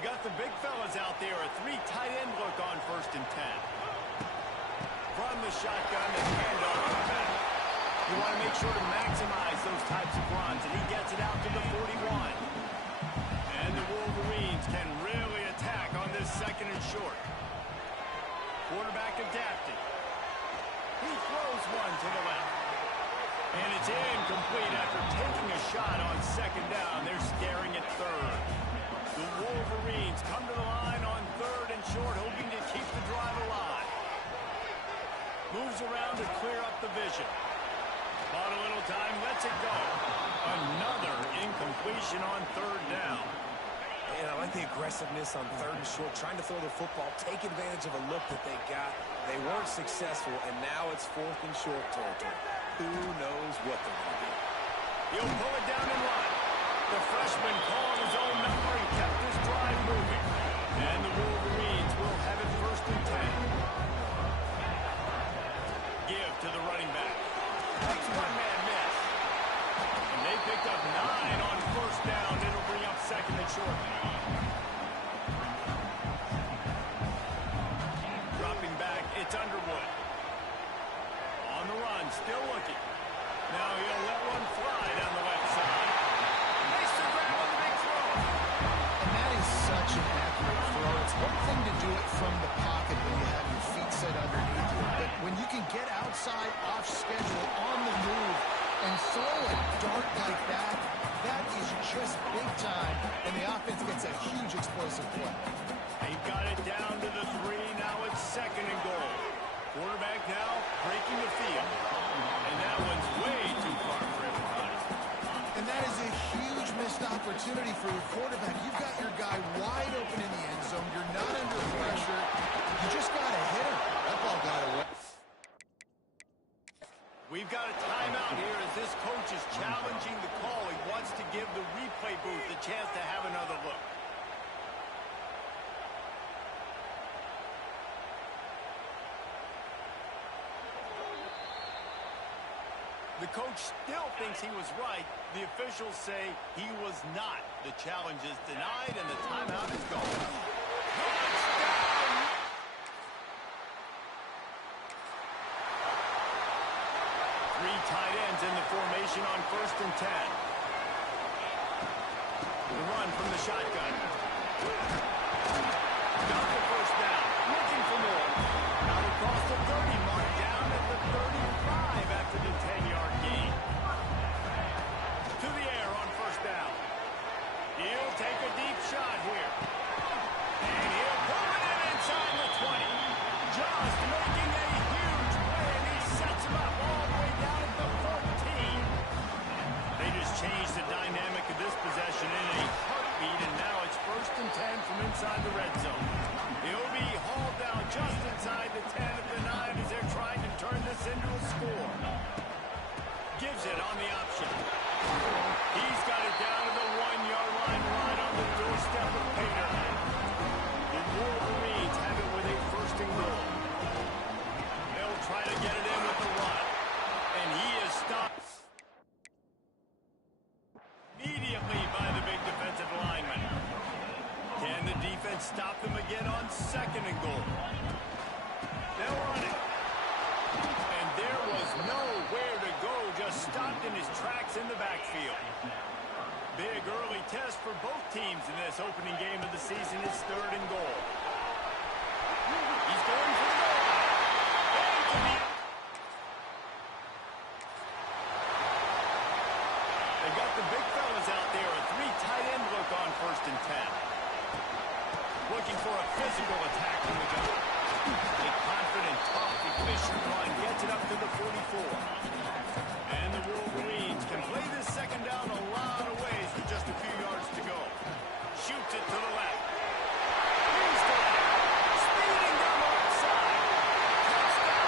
They've got the big fellas out there. A three tight end look on 1st and 10. From the shotgun, the handoff to the back. You want to make sure to maximize those types of runs, and he gets it out to the 41. And the Wolverines can really attack on this 2nd and short. Quarterback adapting. He throws one to the left. And it's incomplete after taking a shot on 2nd down. They're staring at 3rd. The Wolverines come to the line on 3rd and short, hoping to keep the drive alive. Moves around to clear up the vision. Bought a little time, lets it go. Another incompletion on 3rd down. And I like the aggressiveness on 3rd and short, trying to throw the football, take advantage of a look that they got. They weren't successful, and now it's 4th and short territory. Who knows what they're going to do? He'll pull it down and run. The freshman called his own number and kept his drive moving. And the Wolverines will have it 1st and 10. Give to the running back. Makes one-man miss. And they picked up 9 on 1st down. It'll bring up 2nd and short. Dropping back, it's Underwood. On the run, still looking. Now he'll let one fly down the left side. Makes the grab on the big throw. And that is such an accurate throw. It's one thing to do it from the pocket when you have your feet set underneath you, but when you can get outside, off schedule, on the move, and throw a dart like that, that is just big time, and the offense gets a huge explosive play. They've got it down to the 3. Now it's 2nd and goal. Quarterback now breaking the field. And that one's way too far for everybody. And that is a huge missed opportunity for your quarterback. You've got your guy wide open in the end zone. You're not under pressure. You just got to hit him. That ball got away. We've got a timeout here as this coach is challenging the call. He wants to give the replay booth a chance to have another look. The coach still thinks he was right. The officials say he was not. The challenge is denied, and the timeout is gone. Touchdown! Three tight ends in the formation on 1st and 10. The run from the shotgun. Got the 1st down. Looking for more. Out across the 30 mark, down at the 35 after the 10-yard gain. To the air on 1st down. He'll take a deep shot here. And he'll pull it in inside the 20. Just making a huge play, and he sets him up all the way down at the 14. They just changed the dynamic of this possession in a heartbeat, and now it's 1st and 10 from inside the red zone. He'll be hauled down just inside the 10 at the 9 as they're trying to turn this into a score. Gives it on the option. He's got it down to the 1-yard line right on the doorstep of Pater. The Wolverines have it with a 1st and goal. They'll try to get it in with the run. And he is stopped immediately by the big defensive lineman. Can the defense stop them again on 2nd and goal? They'll run it. And there was nowhere to go, just stopped in his tracks in the backfield. Big early test for both teams in this opening game of the season. It's 3rd and goal. He's going for the goal line. They got the big fellas out there. A 3 tight end look on 1st and 10. Looking for a physical attack from the gun. A confident, tough, efficient run gets it up to the 44. And the Wolverines can play this 2nd down a lot of ways with just a few yards to go. Shoots it to the left. He's the left. Speeding down the left side. Touchdown.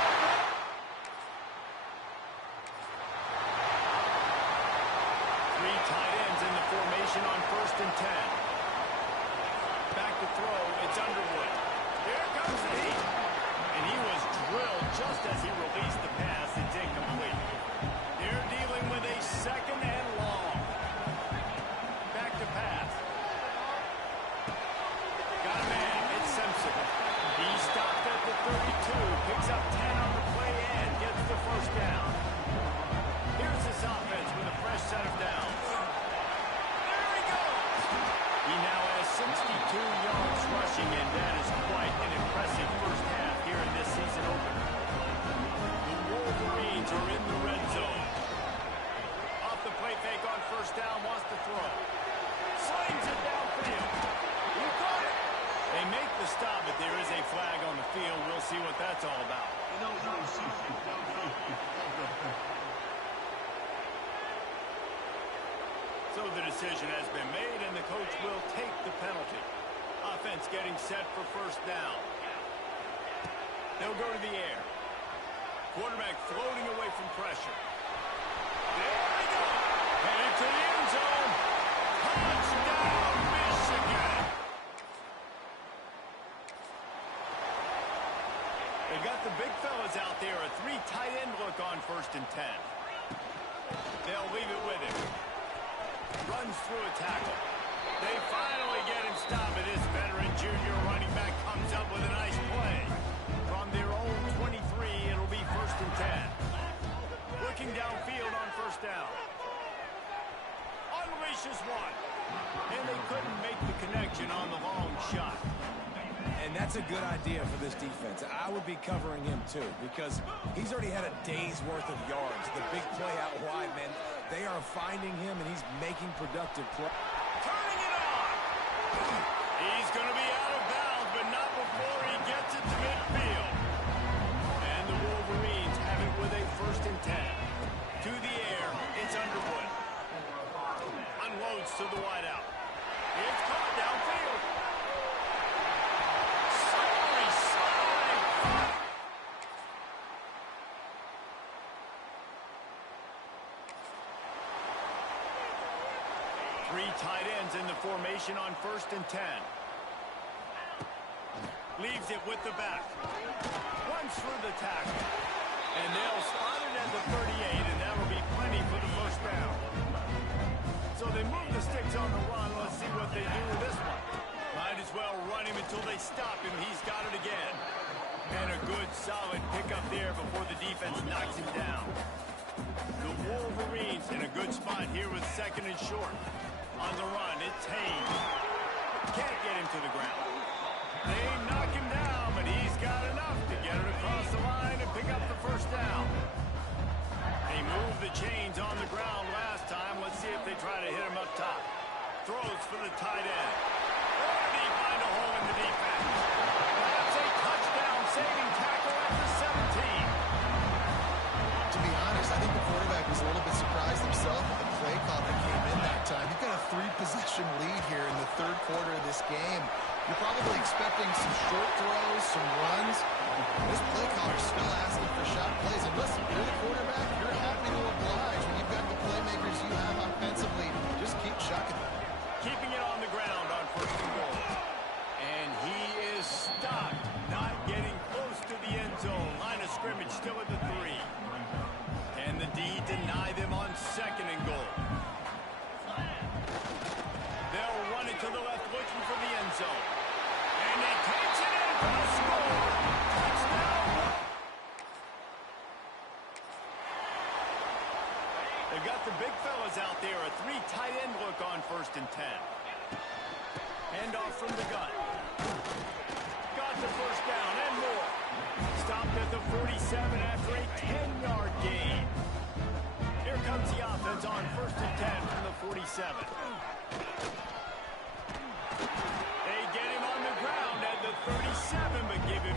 Three tight ends in the formation on 1st and 10. Back to throw, it's Underwood. Here comes the heat. And he was drilled just as he released the pass. It's incomplete. They're dealing with a 2nd and long. Back to pass. So the decision has been made, and the coach will take the penalty. Offense getting set for first down. They'll go to the air. Quarterback floating away from pressure. There we go. Headed to the end zone. Touchdown, Michigan. They got the big fellas out there. A 3 tight end look on 1st and 10. They'll leave it with him. Runs through a tackle. They finally get him stopped, and this veteran junior running back comes up with a nice play. From their own 23, it'll be 1st and 10. Looking downfield on 1st down. Unleashes one. And they couldn't make the connection on the long shot. And that's a good idea for this defense. I would be covering him too, because he's already had a day's worth of yards. The big play out wide, man, they are finding him, and he's making productive play. Turning it on. He's going to be out of bounds, but not before he gets it to midfield. And the Wolverines have it with a 1st and 10. To the air, it's Underwood. Unloads to the wideout. It's caught downfield. Sorry side. Three tight ends in the formation on 1st and 10. Leaves it with the back. Runs through the tackle. And they'll spot it at the 38, and that'll be plenty for the 1st down. So they move the sticks on the run. Let's see what they do with this one. Might as well run him until they stop him. He's got it again. And a good, solid pickup there before the defense knocks him down. The Wolverines in a good spot here with 2nd and short. On the run, it's Haynes. Can't get him to the ground. They knock him down, but he's got enough to get it across the line and pick up the 1st down. They moved the chains on the ground last time. Let's see if they try to hit him up top. Throws for the tight end. Or did he find a hole in the defense? That's a touchdown-saving tackle at the 17. To be honest, I think the quarterback was a little bit surprised himself at the play call that came in that time. You've got a 3-possession lead here in the 3rd quarter of this game. You're probably expecting some short throws, some runs. This play caller's still asking for shot plays. And listen, you're the quarterback, you're happy to oblige when you've got the playmakers you have offensively. Just keep chucking it. Keeping it on the ground on 1st and goal. And he is stopped, not getting close to the end zone. Line of scrimmage still at the 3. And the D deny them on 2nd and goal. They'll run it to the left, looking for the end zone. And he takes it in for the score. Touchdown. They've got the big fellas out there. A 3 tight end look on 1st and 10. Hand off from the gun. Got the 1st down and more. Stopped at the 47 after a 10-yard gain. Here comes the offense on 1st and 10 from the 47. They get him on the ground at the 37, but give him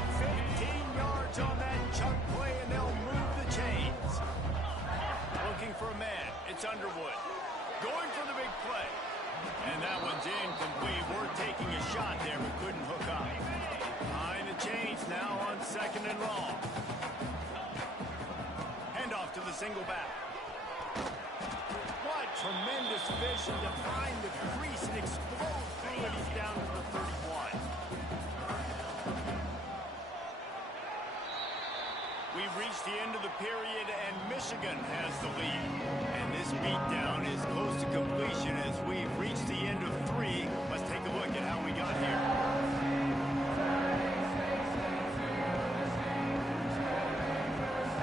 15 yards on that chunk play, and they'll move the chains. Looking for a man. It's Underwood. Going for the big play. And that one's incomplete. We're taking a shot there, but couldn't hook up. Behind the chains now on 2nd and long. Hand off to the single back. What tremendous vision to find the crease and explode through it. He's down to the 31. We've reached the end of the period, and Michigan has the lead. And this beatdown is close to completion as we've reached the end of 3. Let's take a look at how we got here.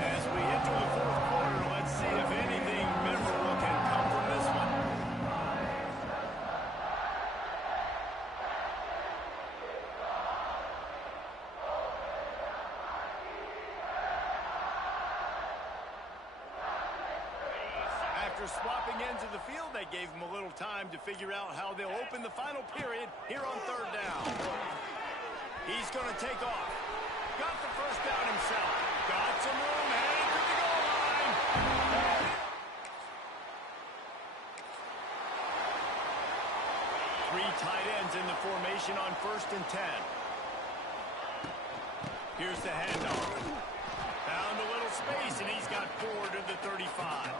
As we enter the 4th quarter, let's see if anything memorable can come from this one. After swapping ends of the field, they gave him a little time to figure out how they'll open the final period here on 3rd down. He's going to take off. Got the 1st down himself. Got some room, headed to the goal line. Three tight ends in the formation on 1st and 10. Here's the handoff. Found a little space, and he's got 4 to the 35.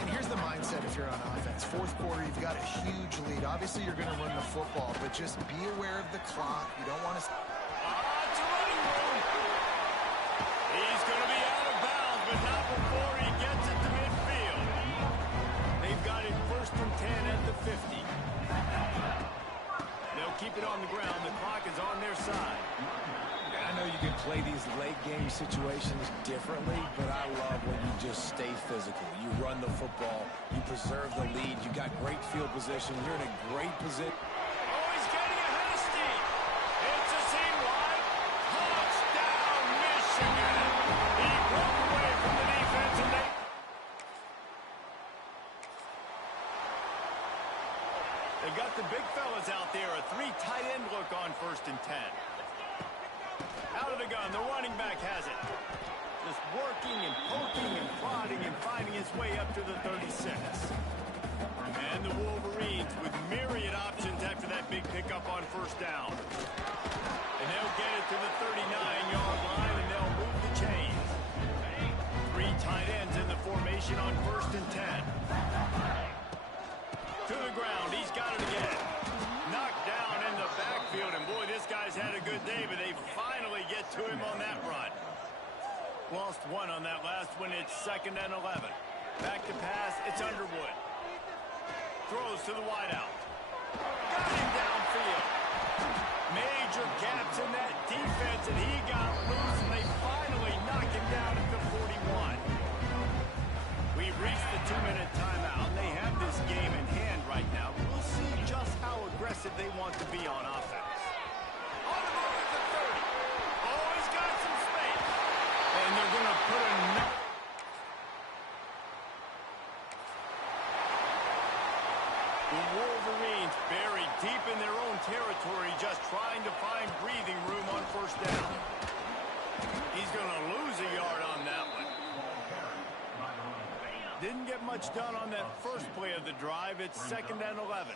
And here's the mindset if you're on offense. Fourth quarter, you've got a huge lead. Obviously, you're going to run the football, but just be aware of the clock. You don't want to... It's a running room. He's going to be out of bounds, but not before he gets it to midfield. They've got it 1st and 10 at the 50. They'll keep it on the ground. The clock is on their side. I know you can play these late-game situations differently, but I love when you just stay physical. You run the football. You preserve the lead. You got great field position. You're in a great position. Oh, he's getting ahead of steam. It's a seam wide. Touchdown, Michigan. He broke away from the defense, and they got the big fellas out there. A 3 tight end look on 1st and 10. Out of the gun, the running back has it. Just working and poking and prodding and finding his way up to the 36. And the Wolverines with myriad options after that big pickup on 1st down. And they'll get it to the 39-yard line, and they'll move the chains. 3 tight ends in the formation on 1st and 10. To the ground, he's got it again. Knocked down in the backfield, and boy, this guy's had a good day, but they finally get to him on that run. Lost 1 on that last one. It's 2nd and 11. Back to pass, it's Underwood. Throws to the wideout. Got him downfield. Major gaps in that defense, and he got loose, and they finally knock him down at the 41. We've reached the 2-minute timeout. They have this game in hand right now. We'll see just how aggressive they want to be on offense. On the move at the 30. Oh, he's got some space. And they're going to put another... The Wolverines buried deep in their own territory, just trying to find breathing room on 1st down. He's going to lose a yard on that one. Didn't get much done on that first play of the drive. It's 2nd and 11.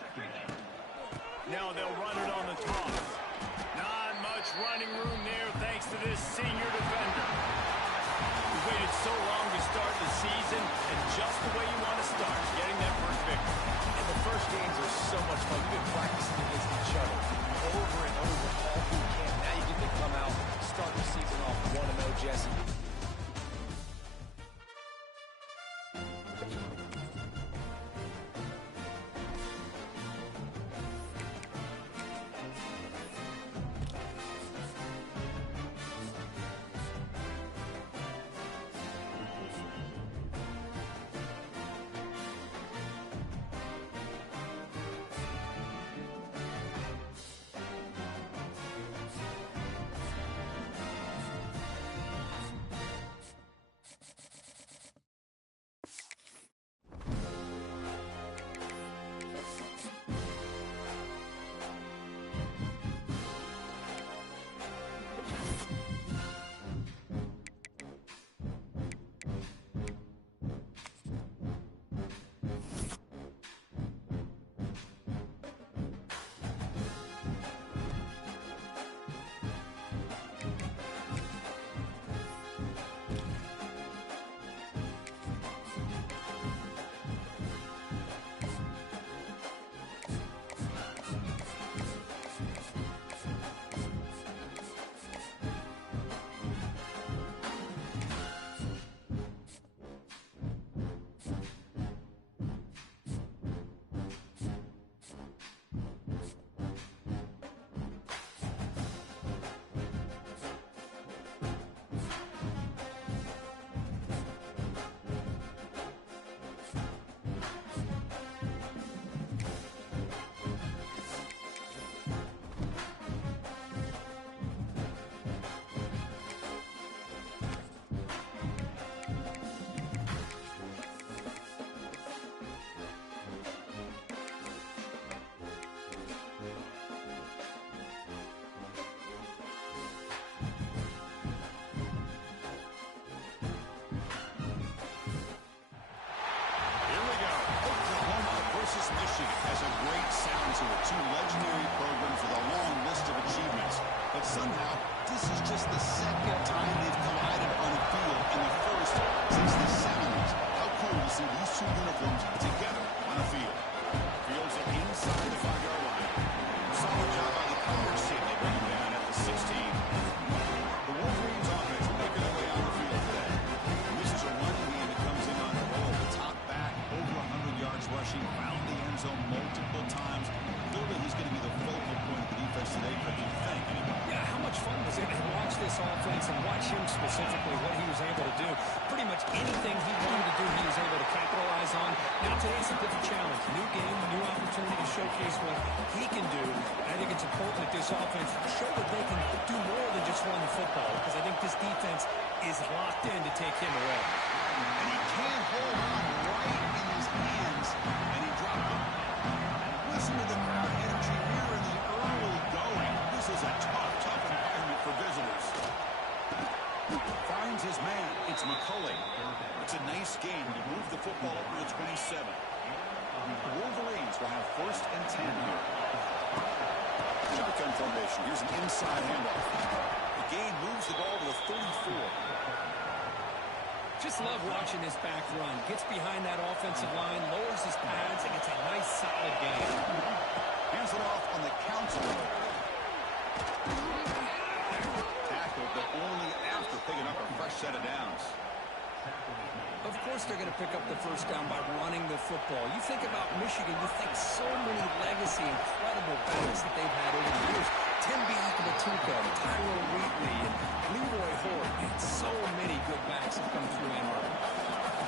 Now they'll run it on the toss. Not much running room there thanks to this senior defender. We waited so long to start the season, and just the way you want to start, getting that first victory. And the first games are so much fun. You've been practicing against each other over and over all through camp. Now you get to come out, start the season off 1-0, Jesse. two uniforms together on the field. Fields it inside the 5-yard line. Solid job by the Pirates. They bring him down at the 16. The Wolverines offense making their way on the field today. And this is a running game that comes in on the roll. The top back, over 100 yards rushing, found the end zone multiple times. Clearly, he's going to be the focal point of the defense today, but you think, anyway. Yeah, how much fun was it to watch this offense and watch him specifically, what he was able to do. Pretty much anything he wanted to do, he was able to capitalize on. Now, today's a different challenge. New game, new opportunity to showcase what he can do. I think it's important that this offense show that they can do more than just run the football, because I think this defense is locked in to take him away. And he can't hold on right in his hands, and he dropped it. Listen to the crowd energy here in the early going. This is a tough environment for visitors. Finds his man. It's McCulley. It's a nice game to move the football over to 27. The Wolverines will have 1st and 10 here. Shotgun formation. Here's an inside handoff. The game moves the ball to the 34. Just love watching this back run. Gets behind that offensive line, lowers his pads, and it's a nice, solid game. Hands it off on the counter. Tackled, but only after picking up a fresh set of downs. Of course they're going to pick up the first down by running the football. You think about Michigan, you think so many legacy, incredible backs that they've had over the years. Tim Biakabatuka, Tyrone Wheatley, and Leroy Hort. And so many good backs have come through Ann Arbor.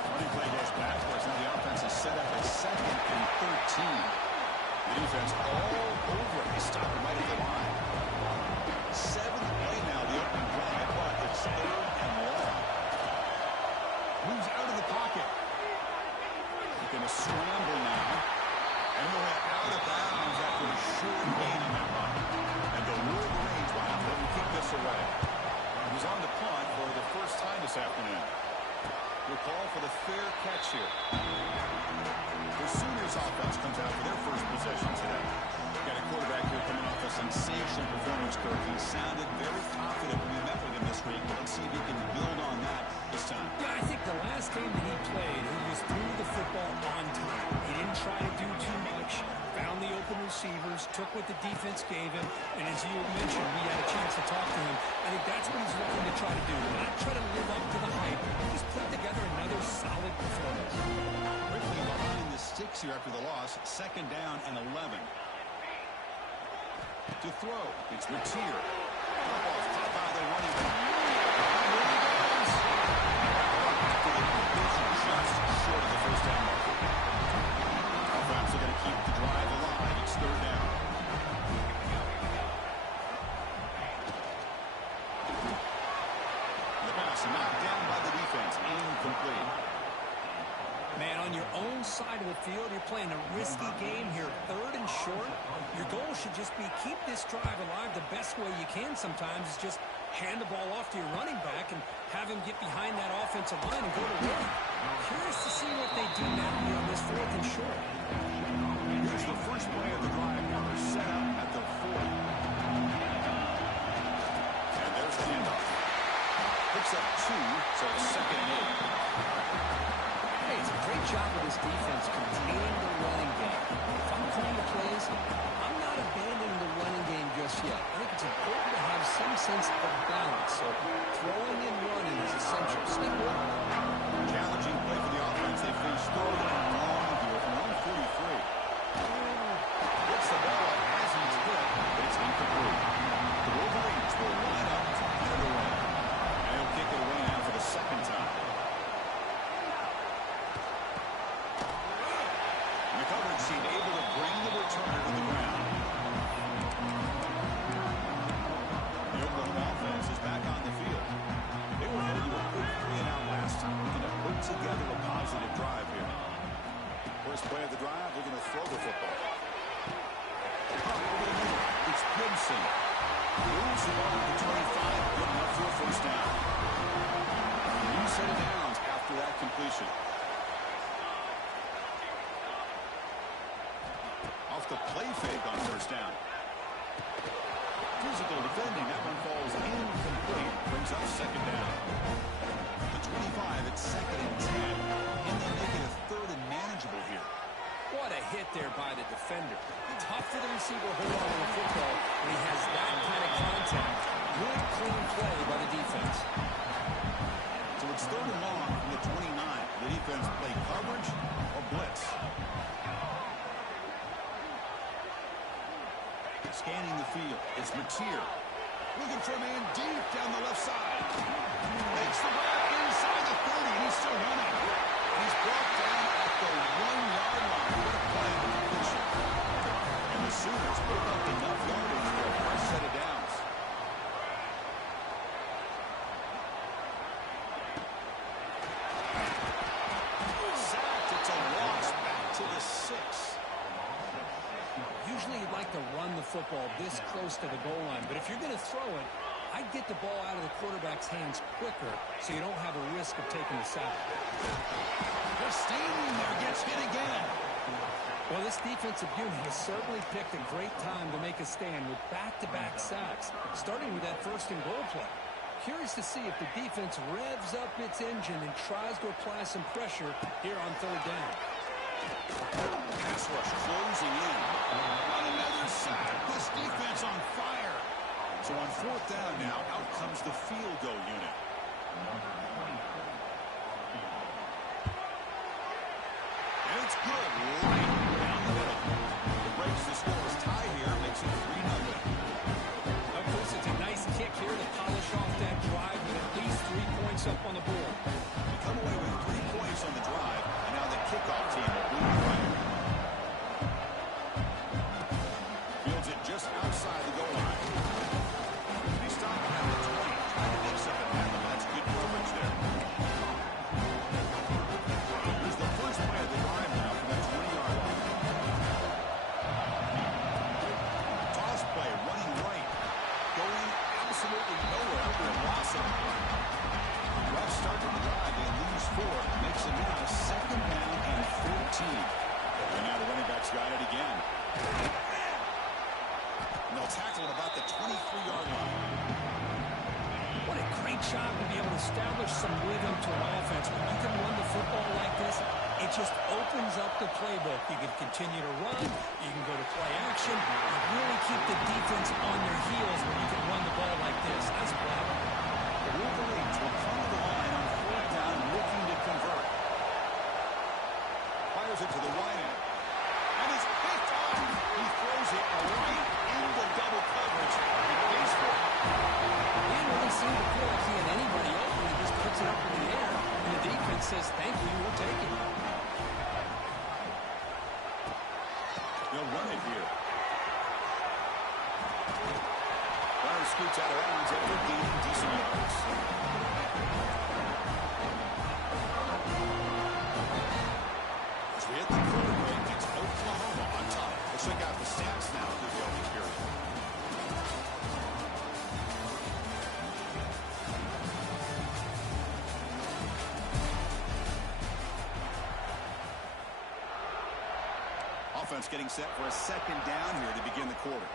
Running play goes backwards. Now the offense is set up at 2nd and 13. The defense all over it. They stop him right at the line. 7th play now, the opening drive, but it's 3rd and long. Moves out of the pocket. He's going to scramble now. And we're out of bounds after a short gain on that run. And the Wolverines will have to kick this away. He was on the punt for the first time this afternoon. We'll call for the fair catch here. The Sooners offense comes out for their first possession today. Got a quarterback here coming off a sensational performance, Kirk. He sounded very confident when we met with him this week. Let's see if he can build on that this time. Yeah, I think the last game that he played, he was threw the football on time. He didn't try to do too much. Found the open receivers, took what the defense gave him, and as you mentioned, we had a chance to talk to him. I think that's what he's looking to try to do. Not try to live up to the hype. Just put together another solid performance. Quickly behind the sticks here after the loss. 2nd down and 11. To throw, it's Retier. Drop off, top out of the running back. Just short of the first down marker. Offense are going to keep the drive alive. It's 3rd down. The pass knocked down by the defense. Incomplete. Man, on your own side of the field, you're playing a risky game here, 3rd and short. Your goal should just be keep this drive alive the best way you can sometimes is just hand the ball off to your running back and have him get behind that offensive line and go to work. Curious to see what they do now here on this 4th and short. Here's the first play of the drive. Now they're set up at the 40. And there's the handoff. Picks up 2, so it's 2nd and 8. Hey, it's a great job of this defense containing the running game. If I'm calling the plays, I'm not abandoning the running game just yet. I think it's important to have some sense of balance. So throwing and running is essential. Stick with it. Challenging play for the offense. They finish 3rd and long here from 143. Gets the ball up as he's hit, but it's incomplete. The Wolverines will line up to get it away. And he'll kick it away now for the 2nd time. McCulley seemed able to bring the returner to the ground. The Oklahoma offense is back on the field. They were headed to a quick 3-and-out last time. Looking to put together a positive drive here. First play of the drive, they're going to throw the football. It's Gibson. Moves the ball to the 25, good enough for a first down. A new set of downs after that completion. Off the play fake on first down. Physical defending. That one falls incomplete. Brings up 2nd down. The 25 at 2nd and 10. And they make it a 3rd and receiver hold on to the football when he has that kind of contact. Good, clean play by the defense. So it's 3rd and long from the 29. The defense play coverage or blitz. Scanning the field. It's Mateer. Looking for a man deep down the left side. Makes the grab inside the 30, and he's still running. He's brought down at the 1-yard line. What a play to completion. And the Sooners put up enough yardage for a fresh set of downs. Sacked. It's a loss back to the 6. Usually you'd like to run the football this close to the goal line, but if you're going to throw it, I'd get the ball out of the quarterback's hands quicker so you don't have a risk of taking the sack. Just standing there, gets hit again. Well, this defensive unit has certainly picked a great time to make a stand with back-to-back sacks, starting with that 1st and goal play. Curious to see if the defense revs up its engine and tries to apply some pressure here on 3rd down. Pass rush closing in. On another sack. This defense on fire. So on 4th down now, out comes the field goal unit. And it's good. Right down the middle. It breaks the scoreless tie here. Makes it 3-0. Of course, it's a nice kick here to polish off that drive with at least 3 points up on the board. We come away with 3 points on the drive, and now the kickoff team will bleed right. Fields it just outside the goal line. He stopped at the 20, trying to make something happen. That's good coverage there. Here's the first play of the drive now from the 20-yard line. Toss play, running right. Going absolutely nowhere after a loss of it. Rough start to the drive. They lose 4. Makes it now 2nd down and 14. And now the running back's got it again. And they'll tackle at about the 23-yard line. What a great job to be able to establish some rhythm to an offense. When you can run the football like this, it just opens up the playbook. You can continue to run. You can go to play action. You really keep the defense on their heels when you can run the ball like this. Nice play. The Wolverines will come to the line on 4th down, looking to convert. Fires it to the right end. And it's picked off. He throws it right into double coverage. He pays for it. He didn't really seem to feel like he had anybody open. He just puts it up in the air, and the defense says, thank you, we'll take it. They'll run it here. Runner scoots out of bounds after gaining decent yards. As we hit the quarter break, it's Oklahoma on top. Let's check out the stats now through the opening period. Offense getting set for a 2nd down here to begin the quarter.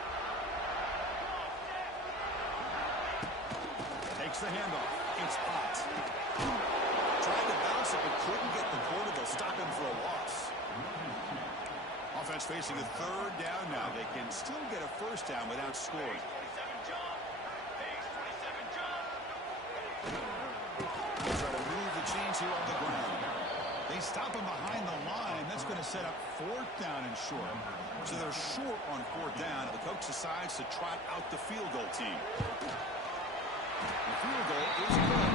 Takes the handoff. It's hot. Tried to bounce it, but couldn't get the quarter. They'll stop him for a loss. Offense facing a 3rd down now. They can still get a 1st down without scoring. They try to move the chains here on the ground. They stop him behind the line. That's going to set up 4th down and short. So they're short on 4th down. The coach decides to trot out the field goal team. The field goal is good.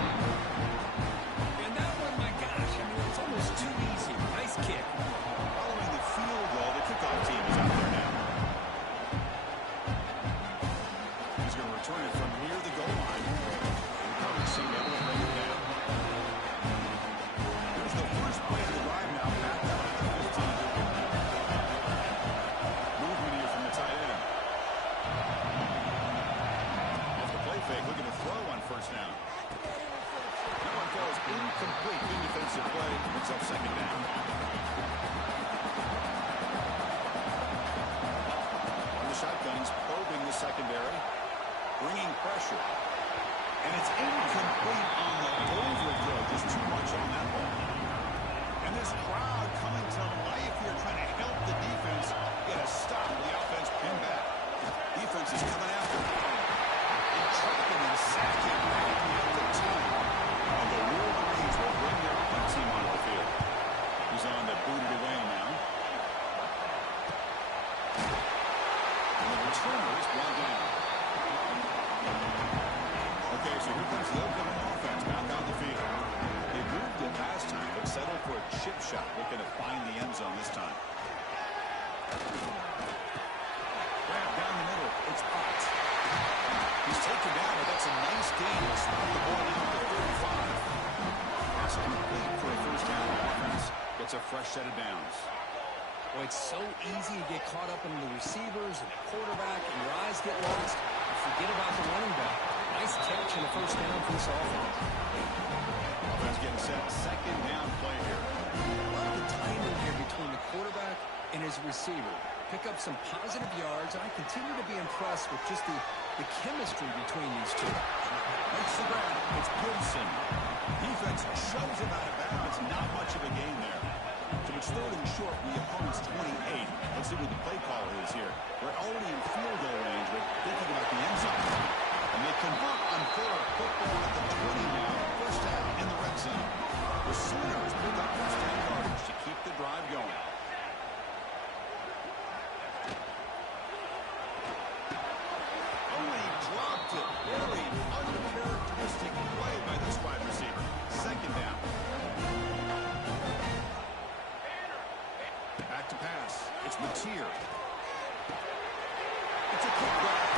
And that one, my gosh, I mean, it's almost too easy. Nice kick. Following the field goal, the kickoff team is out there now. He's going to return it from near the goal line. The coverage team able to bring it down. Here's the first play of the drive now. Back down at the 15. Movement here from the tight end. Off the play fake, looking to throw on 1st down. That one falls incomplete. Good defensive play. Picks up 2nd down. On the shotguns, probing the secondary. Bringing pressure. And it's incomplete on the overthrow. Just too much on that ball. And this crowd coming to life here, trying to help the defense get a stop. The offense pinned back. shot, looking to find the end zone this time. Grab down the middle. It's Ott. He's taken down, but that's a nice gain. He'll stop the ball down to 35. That's complete for a first down. Offense gets a fresh set of downs. Well, it's so easy to get caught up in the receivers and the quarterback, and your eyes get lost. You forget about the running back. Nice catch and a first down for this offense. Offense getting set. Second down play here. Love the timing here between the quarterback and his receiver. Pick up some positive yards. I continue to be impressed with just the chemistry between these two. Makes the grab. It's Gibson. Defense shoves him out of bounds. Not much of a gain there. So it's third and short from the opponent's 28. Let's see what the play call is here. We're already in field goal range, but thinking about the end zone. And they convert on third. Football at the 20 now. First down in the red zone. The Sooners pick up first down yardage to keep the drive going. Oh, he dropped it. Very uncharacteristic play by this wide receiver. Second down. Back to pass. It's Mateer. It's a quick grab.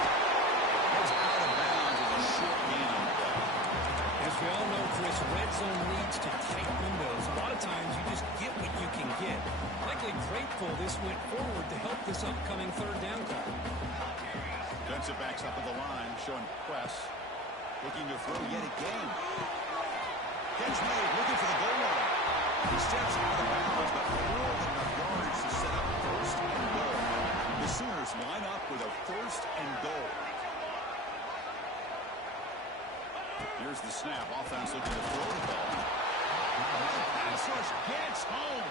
It's out of bounds with a short gain on the play. As we all know, Chris, red zone leads to tight windows. A lot of times you just get what you can get. Likely grateful this went forward to help this upcoming third down call. Defensive backs up at the line, showing press. Looking to throw yet again. Catch made, looking for the goal line. He steps out of bounds, but more than enough yards to set up first and goal. The Sooners line up with a first and goal. Here's the snap. Offense looking to throw the ball. Pass rush gets home.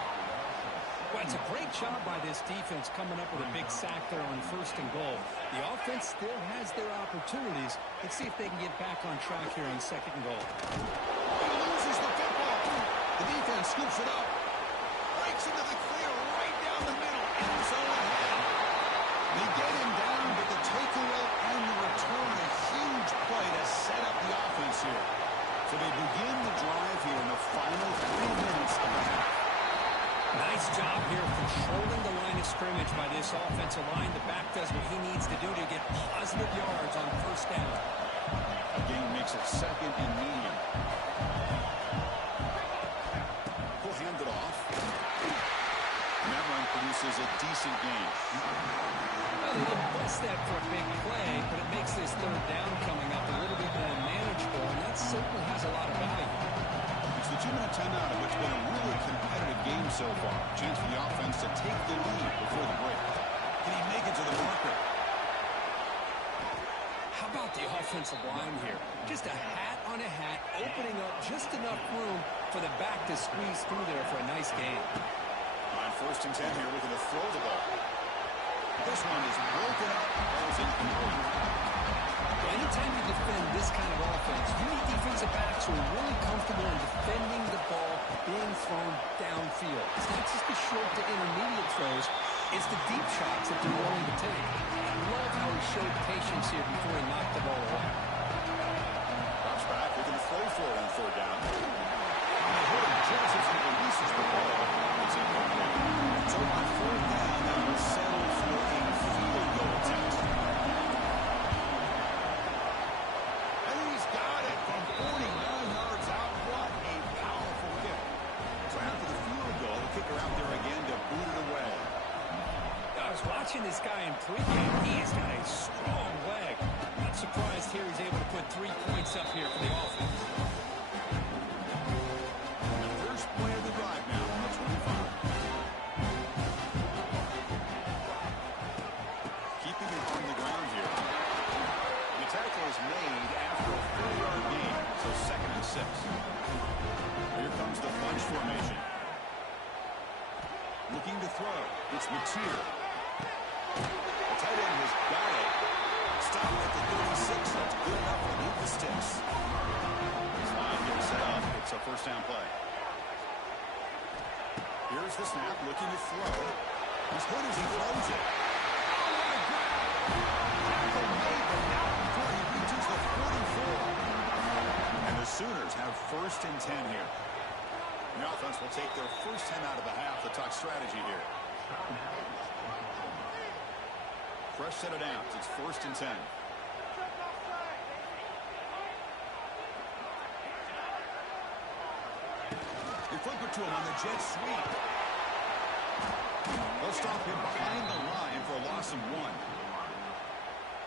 Well, it's a great job by this defense coming up with a big sack there on first and goal. The offense still has their opportunities. Let's see if they can get back on track here on second and goal. He loses the football. The defense scoops it up. Breaks into the clear right down the middle. End zone ahead. They get him down, but the takeaway and the return, a huge play to set up the offense here. So they begin the drive here in the final 3 minutes of the half. Nice job here controlling the line of scrimmage by this offensive line. The back does what he needs to do to get positive yards on first down. A gain makes it second and medium. He'll hand it off. And that run produces a decent gain. Well, they didn't bust that for a big play, but it makes this third down coming up a little bit more manageable, and that certainly has a lot of value. It's the 2-minute timeout of what's been a really competitive game so far. Chance for the offense to take the lead before the break. Can he make it to the marker? How about the offensive line here? Just a hat on a hat, opening up just enough room for the back to squeeze through there for a nice gain. On first and 10 here, looking to throw the ball. This one is broken up. Ball's incomplete. Anytime you defend this kind of offense, you need defensive backs who are really comfortable in defending the ball being thrown downfield. It's not just the short to intermediate throws, it's the deep shots that they're willing to take. I love how he showed patience here before he knocked the ball away. Drops back, looking to throw for it on third down. Joseph releases the ball. It's incomplete. So on fourth down, they will settle for a field goal attempt. And he's got it from 49 yards out. What a powerful kick. So after the field goal, the kicker out there again to boot it away. I was watching this guy in pregame. He has got a strong leg. Not surprised here he's able to put 3 points up here for the offense. First play of the drive now on the 25. Keeping it on the ground here. The tackle is made after a 4-yard gain, so second and 6. Here comes the bunch formation. Looking to throw. It's Mateer. The tight end has got it. Stop at the 36. That's good enough to move the sticks. This line gets set up. It's a first down play. Here's the snap, looking to throw. He's hurt as he throws it. Oh, what a grab! Tackle made, but not before he reaches the 44. And the Sooners have first and 10 here. The offense will take their first 10 out of the half to talk strategy here. Fresh set of downs. It's 1st and 10. They flip it to him on the jet sweep. They'll stop him behind the line for a loss of 1.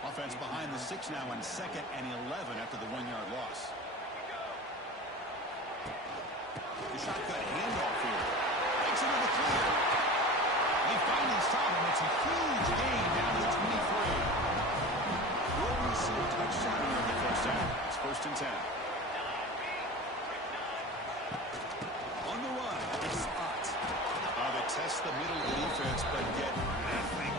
Offense behind the 6 now on 2nd and 11 after the 1-yard loss. The shotgun handoff here. Makes it to the clear. They finally stop him. It's a huge gain down to the 23. Will we see a touchdown here in the first half? It's 1st and 10. On the run, it's Ott. They test the middle defense, but get nothing.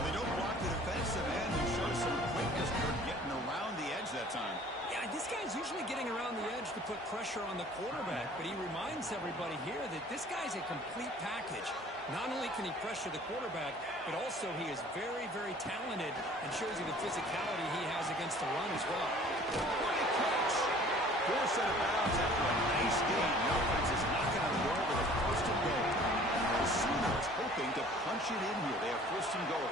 They don't block the defensive end. He shows some quickness for getting around the edge that time. Yeah, this guy's usually getting around the edge to put pressure on the quarterback, but he reminds everybody here that this guy's a complete package. Not only can he pressure the quarterback, but also he is very, very talented and shows you the physicality he has against the run as well. What a catch! 4 set of bounds after a nice gain. The offense is knocking on the door with a 1st and goal. The Sooners hoping to punch it in here. They have 1st and goal.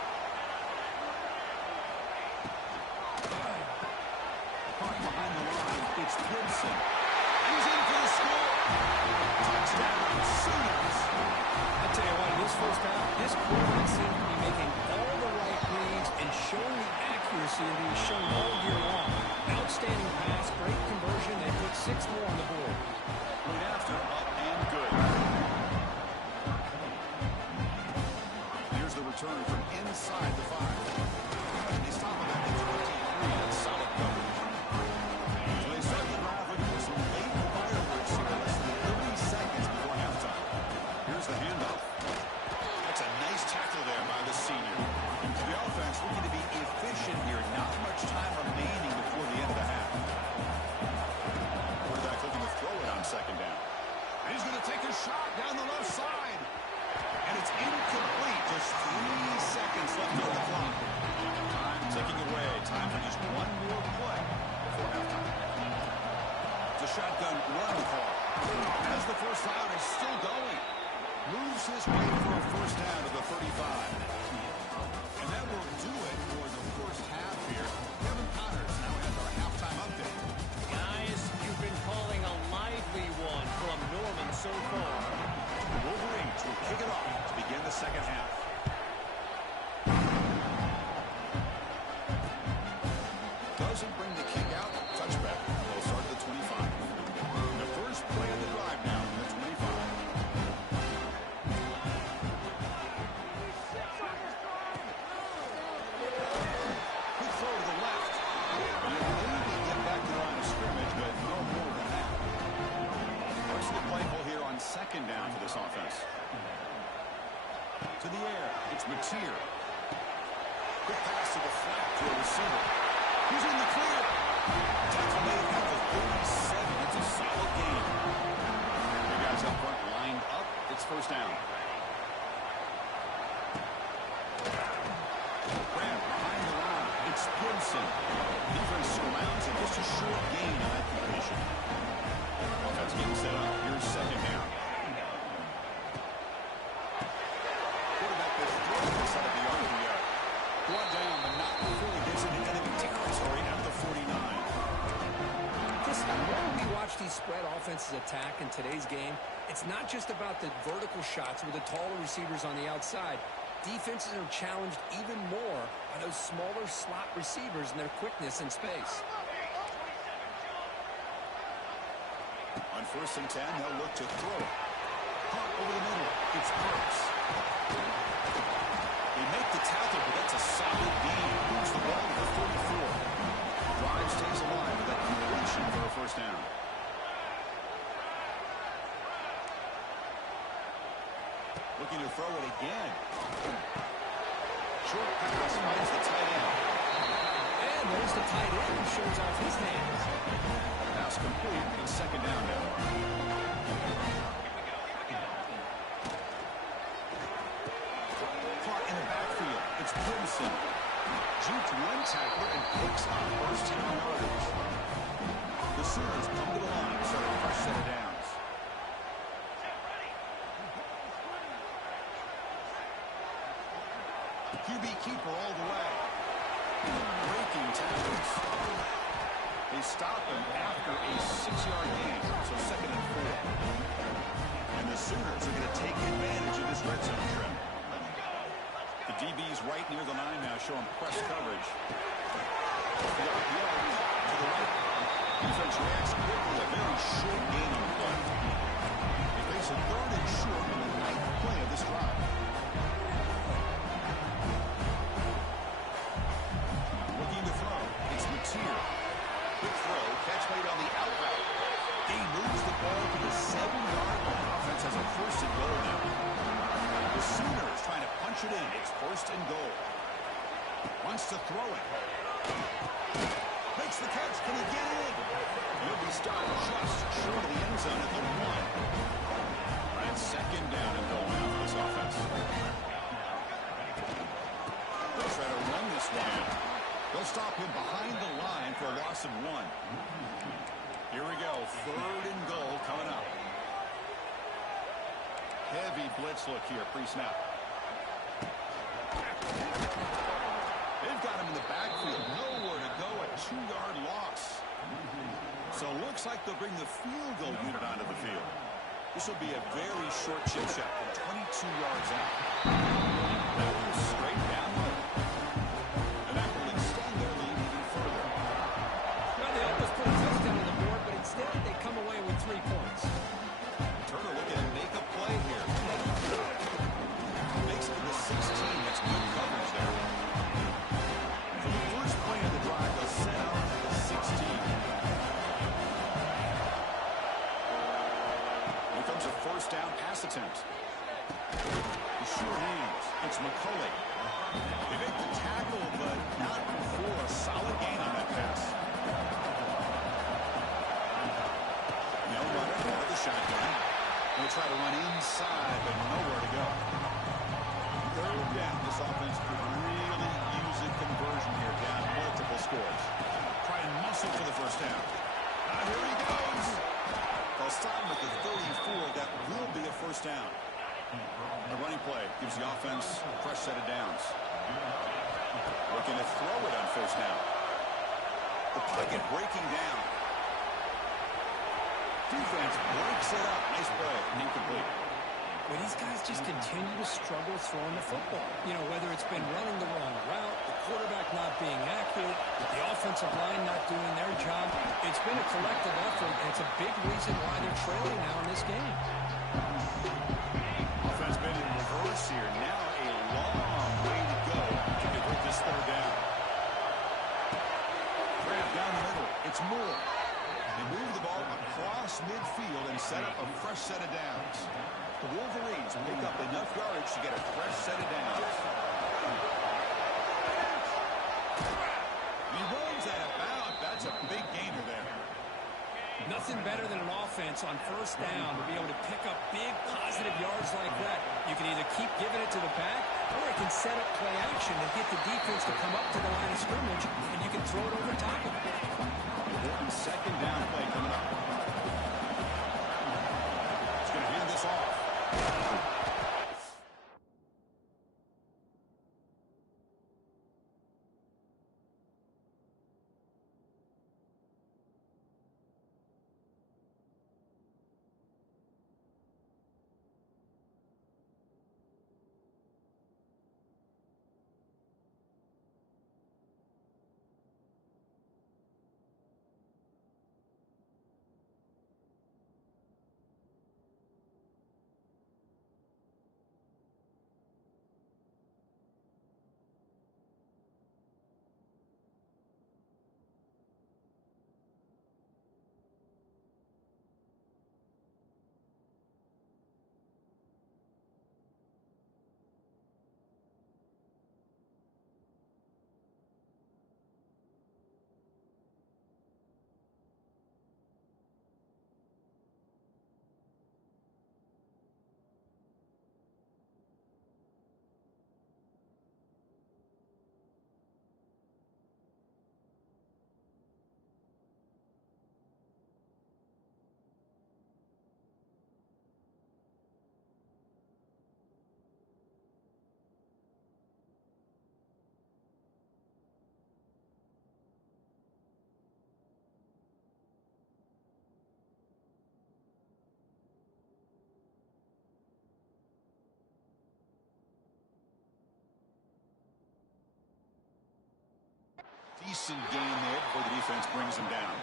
Caught behind the line. It's Gibson. He's in for the score. Touchdown, Sooners. I tell you what, this first half, this quarterback seemed to be making all the right reads and showing the accuracy that he's shown all year long. Outstanding pass, great conversion. They put 6 more on the board. Right after, up and good. Here's the return from inside the 5. They stop him at the 23. That's solid coverage. So they start the drive looking for some late fireworks here. Less than 30 seconds before halftime. Here's the handoff. That's a nice tackle there by the senior. The offense looking to be efficient here. Not much time remaining before the end of the half. Quarterback looking to throw it on 2nd down. And he's going to take a shot down the left side. And it's incomplete. Just 3 seconds left on the clock. Time ticking away. Time for just 1 more play before halftime. It's a shotgun run call. As the first down is still going. Moves his way for a 1st down to the 35. And that will do it for the first half here. Kevin Connors now has our halftime update. Guys, you've been calling a lively one from Norman so far. The Wolverines will kick it off to begin the 2nd half. Doesn't bring the kick out. Touchback. They'll start at the 25. The first play of the drive now from the 25. Good throw to the left. And they maybe get back to the line of scrimmage, but no more than that. What's the play call here on 2nd down for this offense? To the air. It's Mateer. Quick pass to the flat to a receiver. He's in the clear. Tackle made at the 37. It's a solid gain. The guys up front lined up. It's 1st down. Grab behind the line. It's Gibson. Defense surrounds it. Just a short gain on that completion. Offense getting set up. Here's 2nd down. Quarterback will throw this out of the yard. One down, but not before he gets into enemy territory at the 49. Listen, when we watch these spread offenses attack in today's game, it's not just about the vertical shots with the taller receivers on the outside. Defenses are challenged even more by those smaller slot receivers and their quickness in space. On 1st and 10, they'll look to throw it. Caught over the middle. It's Burks. They make the tackle, but that's a solid gain. Moves the ball to the 44. Drive stays alive with that completion for a 1st down. Looking to throw it again. Short pass finds the tight end. And there's the tight end who shows off his hands. Pass complete and 2nd down now. Caught in the backfield. It's Gibson. Juked one tackler and picks up 1st down yardage. The Sooners come to the line, starting a fresh set of downs. QB keeper all the way. Breaking tackles. They stop him after a 6-yard gain, so 2nd and 4. And the Sooners are going to take advantage of this red zone trip. The DB's right near the line now, showing press coverage. To the right. Defense reacts quickly. A very short gain on the play. They face a 3rd and short on the 9th play of this drive. Looking to throw. It's Mateer. Quick throw. Catch made on the out route. He moves the ball to the 7-yard line. Offense has a 1st and goal now. The Sooners trying to punch it in. It's 1st and goal. Wants to throw it. Makes the catch. Can he get in? He'll be stopped just short of the end zone at the 1. And 2nd down and goal now for this offense. They'll try to run this one in. They'll stop him behind the line for a loss of 1. Here we go. 3rd and goal coming up. Heavy blitz look here pre-snap. They've got him in the backfield. Nowhere to go. A 2-yard loss. So it looks like they'll bring the field goal unit onto the field. This will be a very short chip shot from 22 yards out. That one's straight down low. And that will extend their lead even further. Well, they almost put a touchdown on the board, but instead they come away with 3 points. Turner looking to make a play here. Makes it to the 16. That's good coverage there. For the first play of the drive, they'll set out at the 16. Here comes a 1st down pass attempt. The short hands. It's McCulley. They make the tackle, but not before a solid gain on that pass. They'll run it out of the shotgun. They'll try to run inside, but nowhere to go. 3rd down. This offense could really use a conversion here, down multiple scores. Try and muscle for the 1st down. Here he goes. They'll stop him at the 34. That will be a 1st down. The running play gives the offense a fresh set of downs. Looking to throw it on 1st down. The pocket breaking down. Defense breaks it up. Nice play. Incomplete. Well, these guys just continue to struggle throwing the football. You know, whether it's been running the wrong route, the quarterback not being accurate, the offensive line not doing their job. It's been a collective effort, and it's a big reason why they're trailing now in this game. Offense been in reverse here. Now a long way to go to convert this 3rd down. Grab down the middle. It's Moore. They move the ball across midfield and set up a fresh set of downs. The Wolverines pick up enough yardage to get a fresh set of downs. He runs out of bounds. That's a big gainer there. Nothing better than an offense on 1st down to be able to pick up big positive yards like that. You can either keep giving it to the back, or you can set up play action and get the defense to come up to the line of scrimmage, and you can throw it over top of it. Important 2nd down play coming up. He's going to hand this off. decent gain there before the defense brings him down.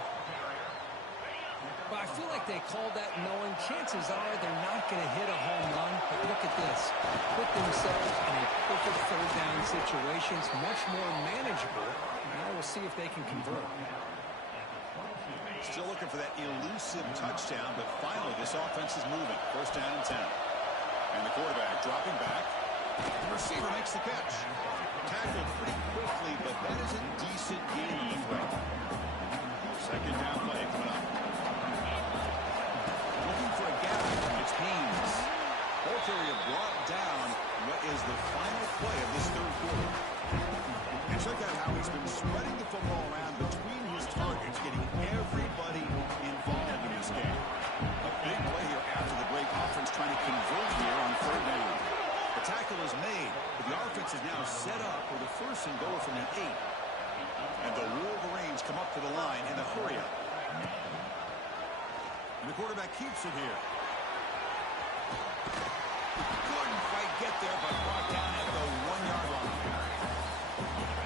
But I feel like they called that knowing chances are they're not going to hit a home run. But look at this. Put themselves in a perfect third down situation. It's much more manageable. Now we'll see if they can convert. Still looking for that elusive touchdown, but finally this offense is moving. First down and 10. And the quarterback dropping back. The receiver makes the catch. Tackled pretty quickly, but that is a decent gain in the throw. Second down play coming up. Looking for a gap. It's Haynes. Both area brought down. What is the final play of this third quarter? And check out how he's been spreading the football around between his targets, getting everybody involved in this game. A big play here after the break. Offense trying to convert here on third down. The tackle is made, but the offense is now set up with a first and goal from the 8. And the Wolverines come up to the line in a hurry up. And the quarterback keeps it here. Couldn't quite get there, but brought down at the 1-yard line.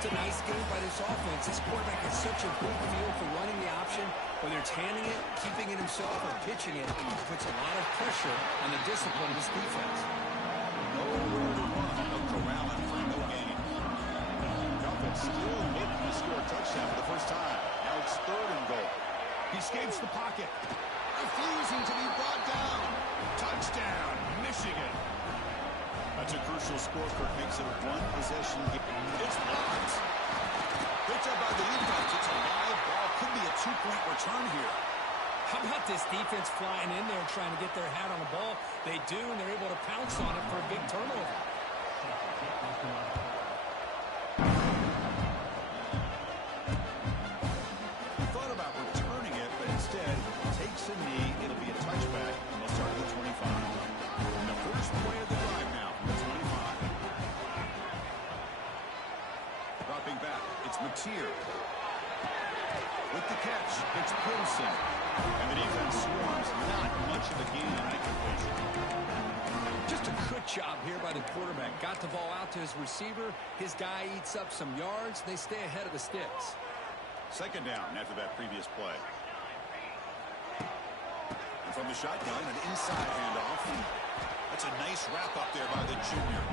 It's a nice game by this offense. This quarterback has such a good feel for running the option, whether it's handing it, keeping it himself, or pitching it. He puts a lot of pressure on the discipline of this defense. Nowhere to run. No corralling for no gain. The offense still looking to score a touchdown for the first time. Now it's third and goal. He escapes the pocket. Refusing to be brought down. Touchdown, Michigan. That's a crucial score. Kirk makes it a one-possession game. It's blocked. Picked up by the defense. It's a live ball. Could be a two-point return here. How about this defense flying in there trying to get their hat on the ball? They do, and they're able to pounce on it for a big turnover. Thought about returning it, but instead takes a knee. It'll be a touchback, and they'll start at the 25. And the first play of the drive now from the 25. Dropping back, it's Mateer. With the catch, it's Pilsen. And the defense swarms. Not much of a gain on that completion. Just a good job here by the quarterback. Got the ball out to his receiver. His guy eats up some yards. They stay ahead of the sticks. Second down after that previous play. And from the shotgun, an inside handoff. That's a nice wrap up there by the junior.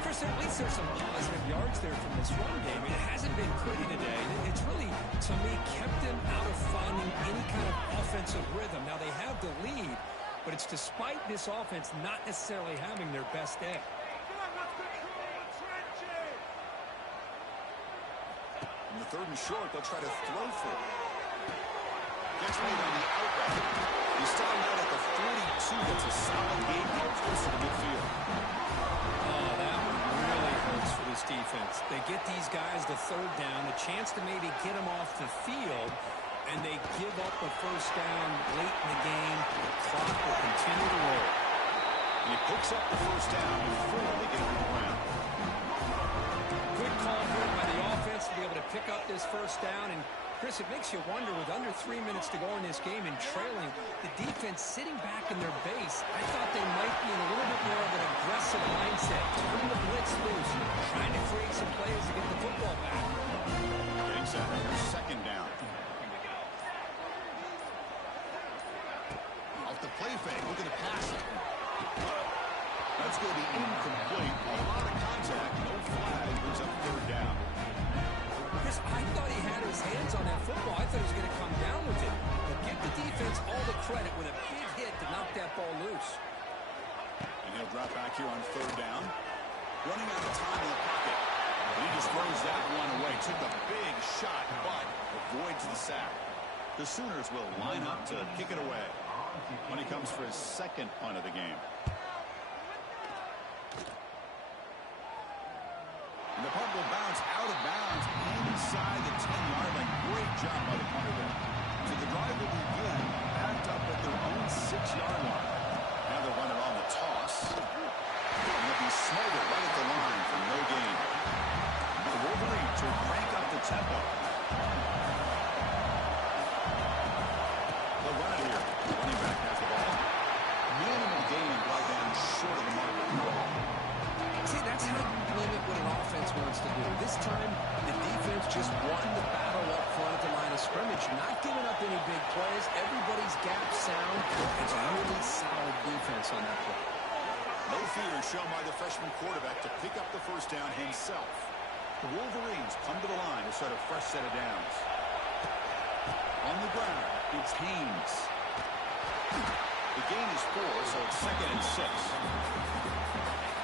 Chris, at least there's some positive yards there from this run game. It hasn't been pretty today. It's really, to me, kept them out of finding any kind of offensive rhythm. Now, they have the lead, but it's despite this offense not necessarily having their best day. In the third and short, they'll try to throw for it. Gets made on the out route. He's starting out at the 42. That's a solid gain here closer to midfield. Oh, that one really hurts for this defense. They get these guys the third down, a chance to maybe get them off the field, and they give up a first down late in the game. The clock will continue to roll. And he picks up the first down before they get on the ground. Good call here by the offense to be able to pick up this first down. And Chris, it makes you wonder, with under 3 minutes to go in this game and trailing, the defense sitting back in their base, I thought they might be in a little bit more of an aggressive mindset, turning the blitz loose, trying to create some plays to get the football back. Getting set for their second down. Off the play fake, looking to pass it. That's going to be incomplete. A lot of contact, no flag, brings up third down. Chris, I thought he had his hands on that football. I thought he was going to come down with it. But give the defense all the credit with a big hit to knock that ball loose. And he'll drop back here on third down. Running out of time in the pocket. And he just throws that one away. Took a big shot, but avoids the sack. The Sooners will line up to kick it away when he comes for his second punt of the game. And the punt will bounce out of bounds inside the 10-yard line. Great job by the punter there. So the drive will begin backed up at their own 6-yard line. Now they'll run it on the toss. And they'll be smothered right at the line for no gain. The Wolverines will crank up the tempo. They'll run it here. The running back has the ball. Minimal gain brought down short of the mark. See, that's how you limit what an offense wants to do. This time, the defense They've just won the battle up front at the line of scrimmage, not giving up any big plays. Everybody's gap sound. It's really solid defense on that play. No fear shown by the freshman quarterback to pick up the first down himself. The Wolverines come to the line to start a fresh set of downs. On the ground, it's Haynes. The gain is 4, so it's 2nd and 6.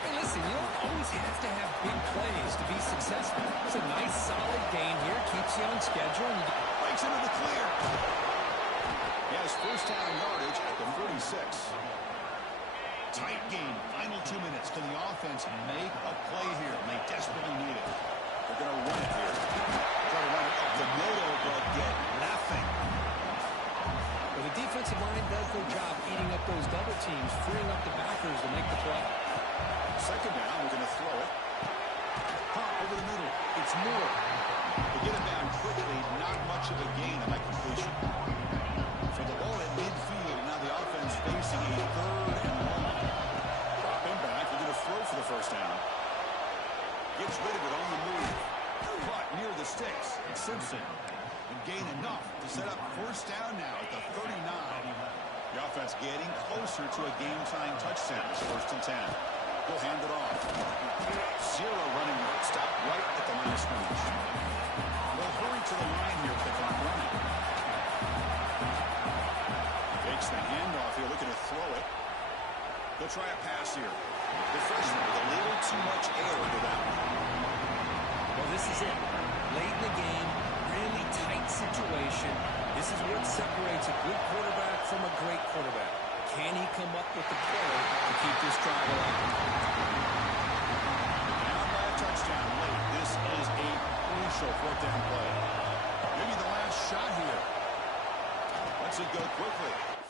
Hey, listen, you don't always have to have big plays to be successful. It's a nice, solid gain here. Keeps you on schedule. And Breaks into the clear. He has first down yardage at the 46. Tight game. Final 2 minutes. Can the offense make a play here? And they desperately need it. They're going to run it here. Try to run it up the middle, but get nothing. Well, the defensive line does their job eating up those double teams, freeing up the backers to make the play. Second down, we're going to throw it. Pop over the middle. It's Moore. They get him down quickly. Not much of a gain on that completion. So the ball at midfield. Now the offense facing a 3rd and long. Drop him back. They're going to throw for the first down. Gets rid of it on the move. Caught near the sticks. And Simpson would gain enough to set up first down now at the 39. The offense getting closer to a game-tying touchdown. It's 1st and 10. He'll hand it off. 0 running route. Stop right at the line of scrimmage. They'll hurry to the line here with the clock running. Takes the handoff here, looking to throw it. They'll try a pass here. The freshman with a little too much air into that one. Well, this is it. Late in the game, really tight situation. This is what separates a good quarterback from a great quarterback. Can he come up with the play to keep this drive alive? Down by a touchdown late. This is a crucial 4th down play. Maybe the last shot here. Lets it go quickly.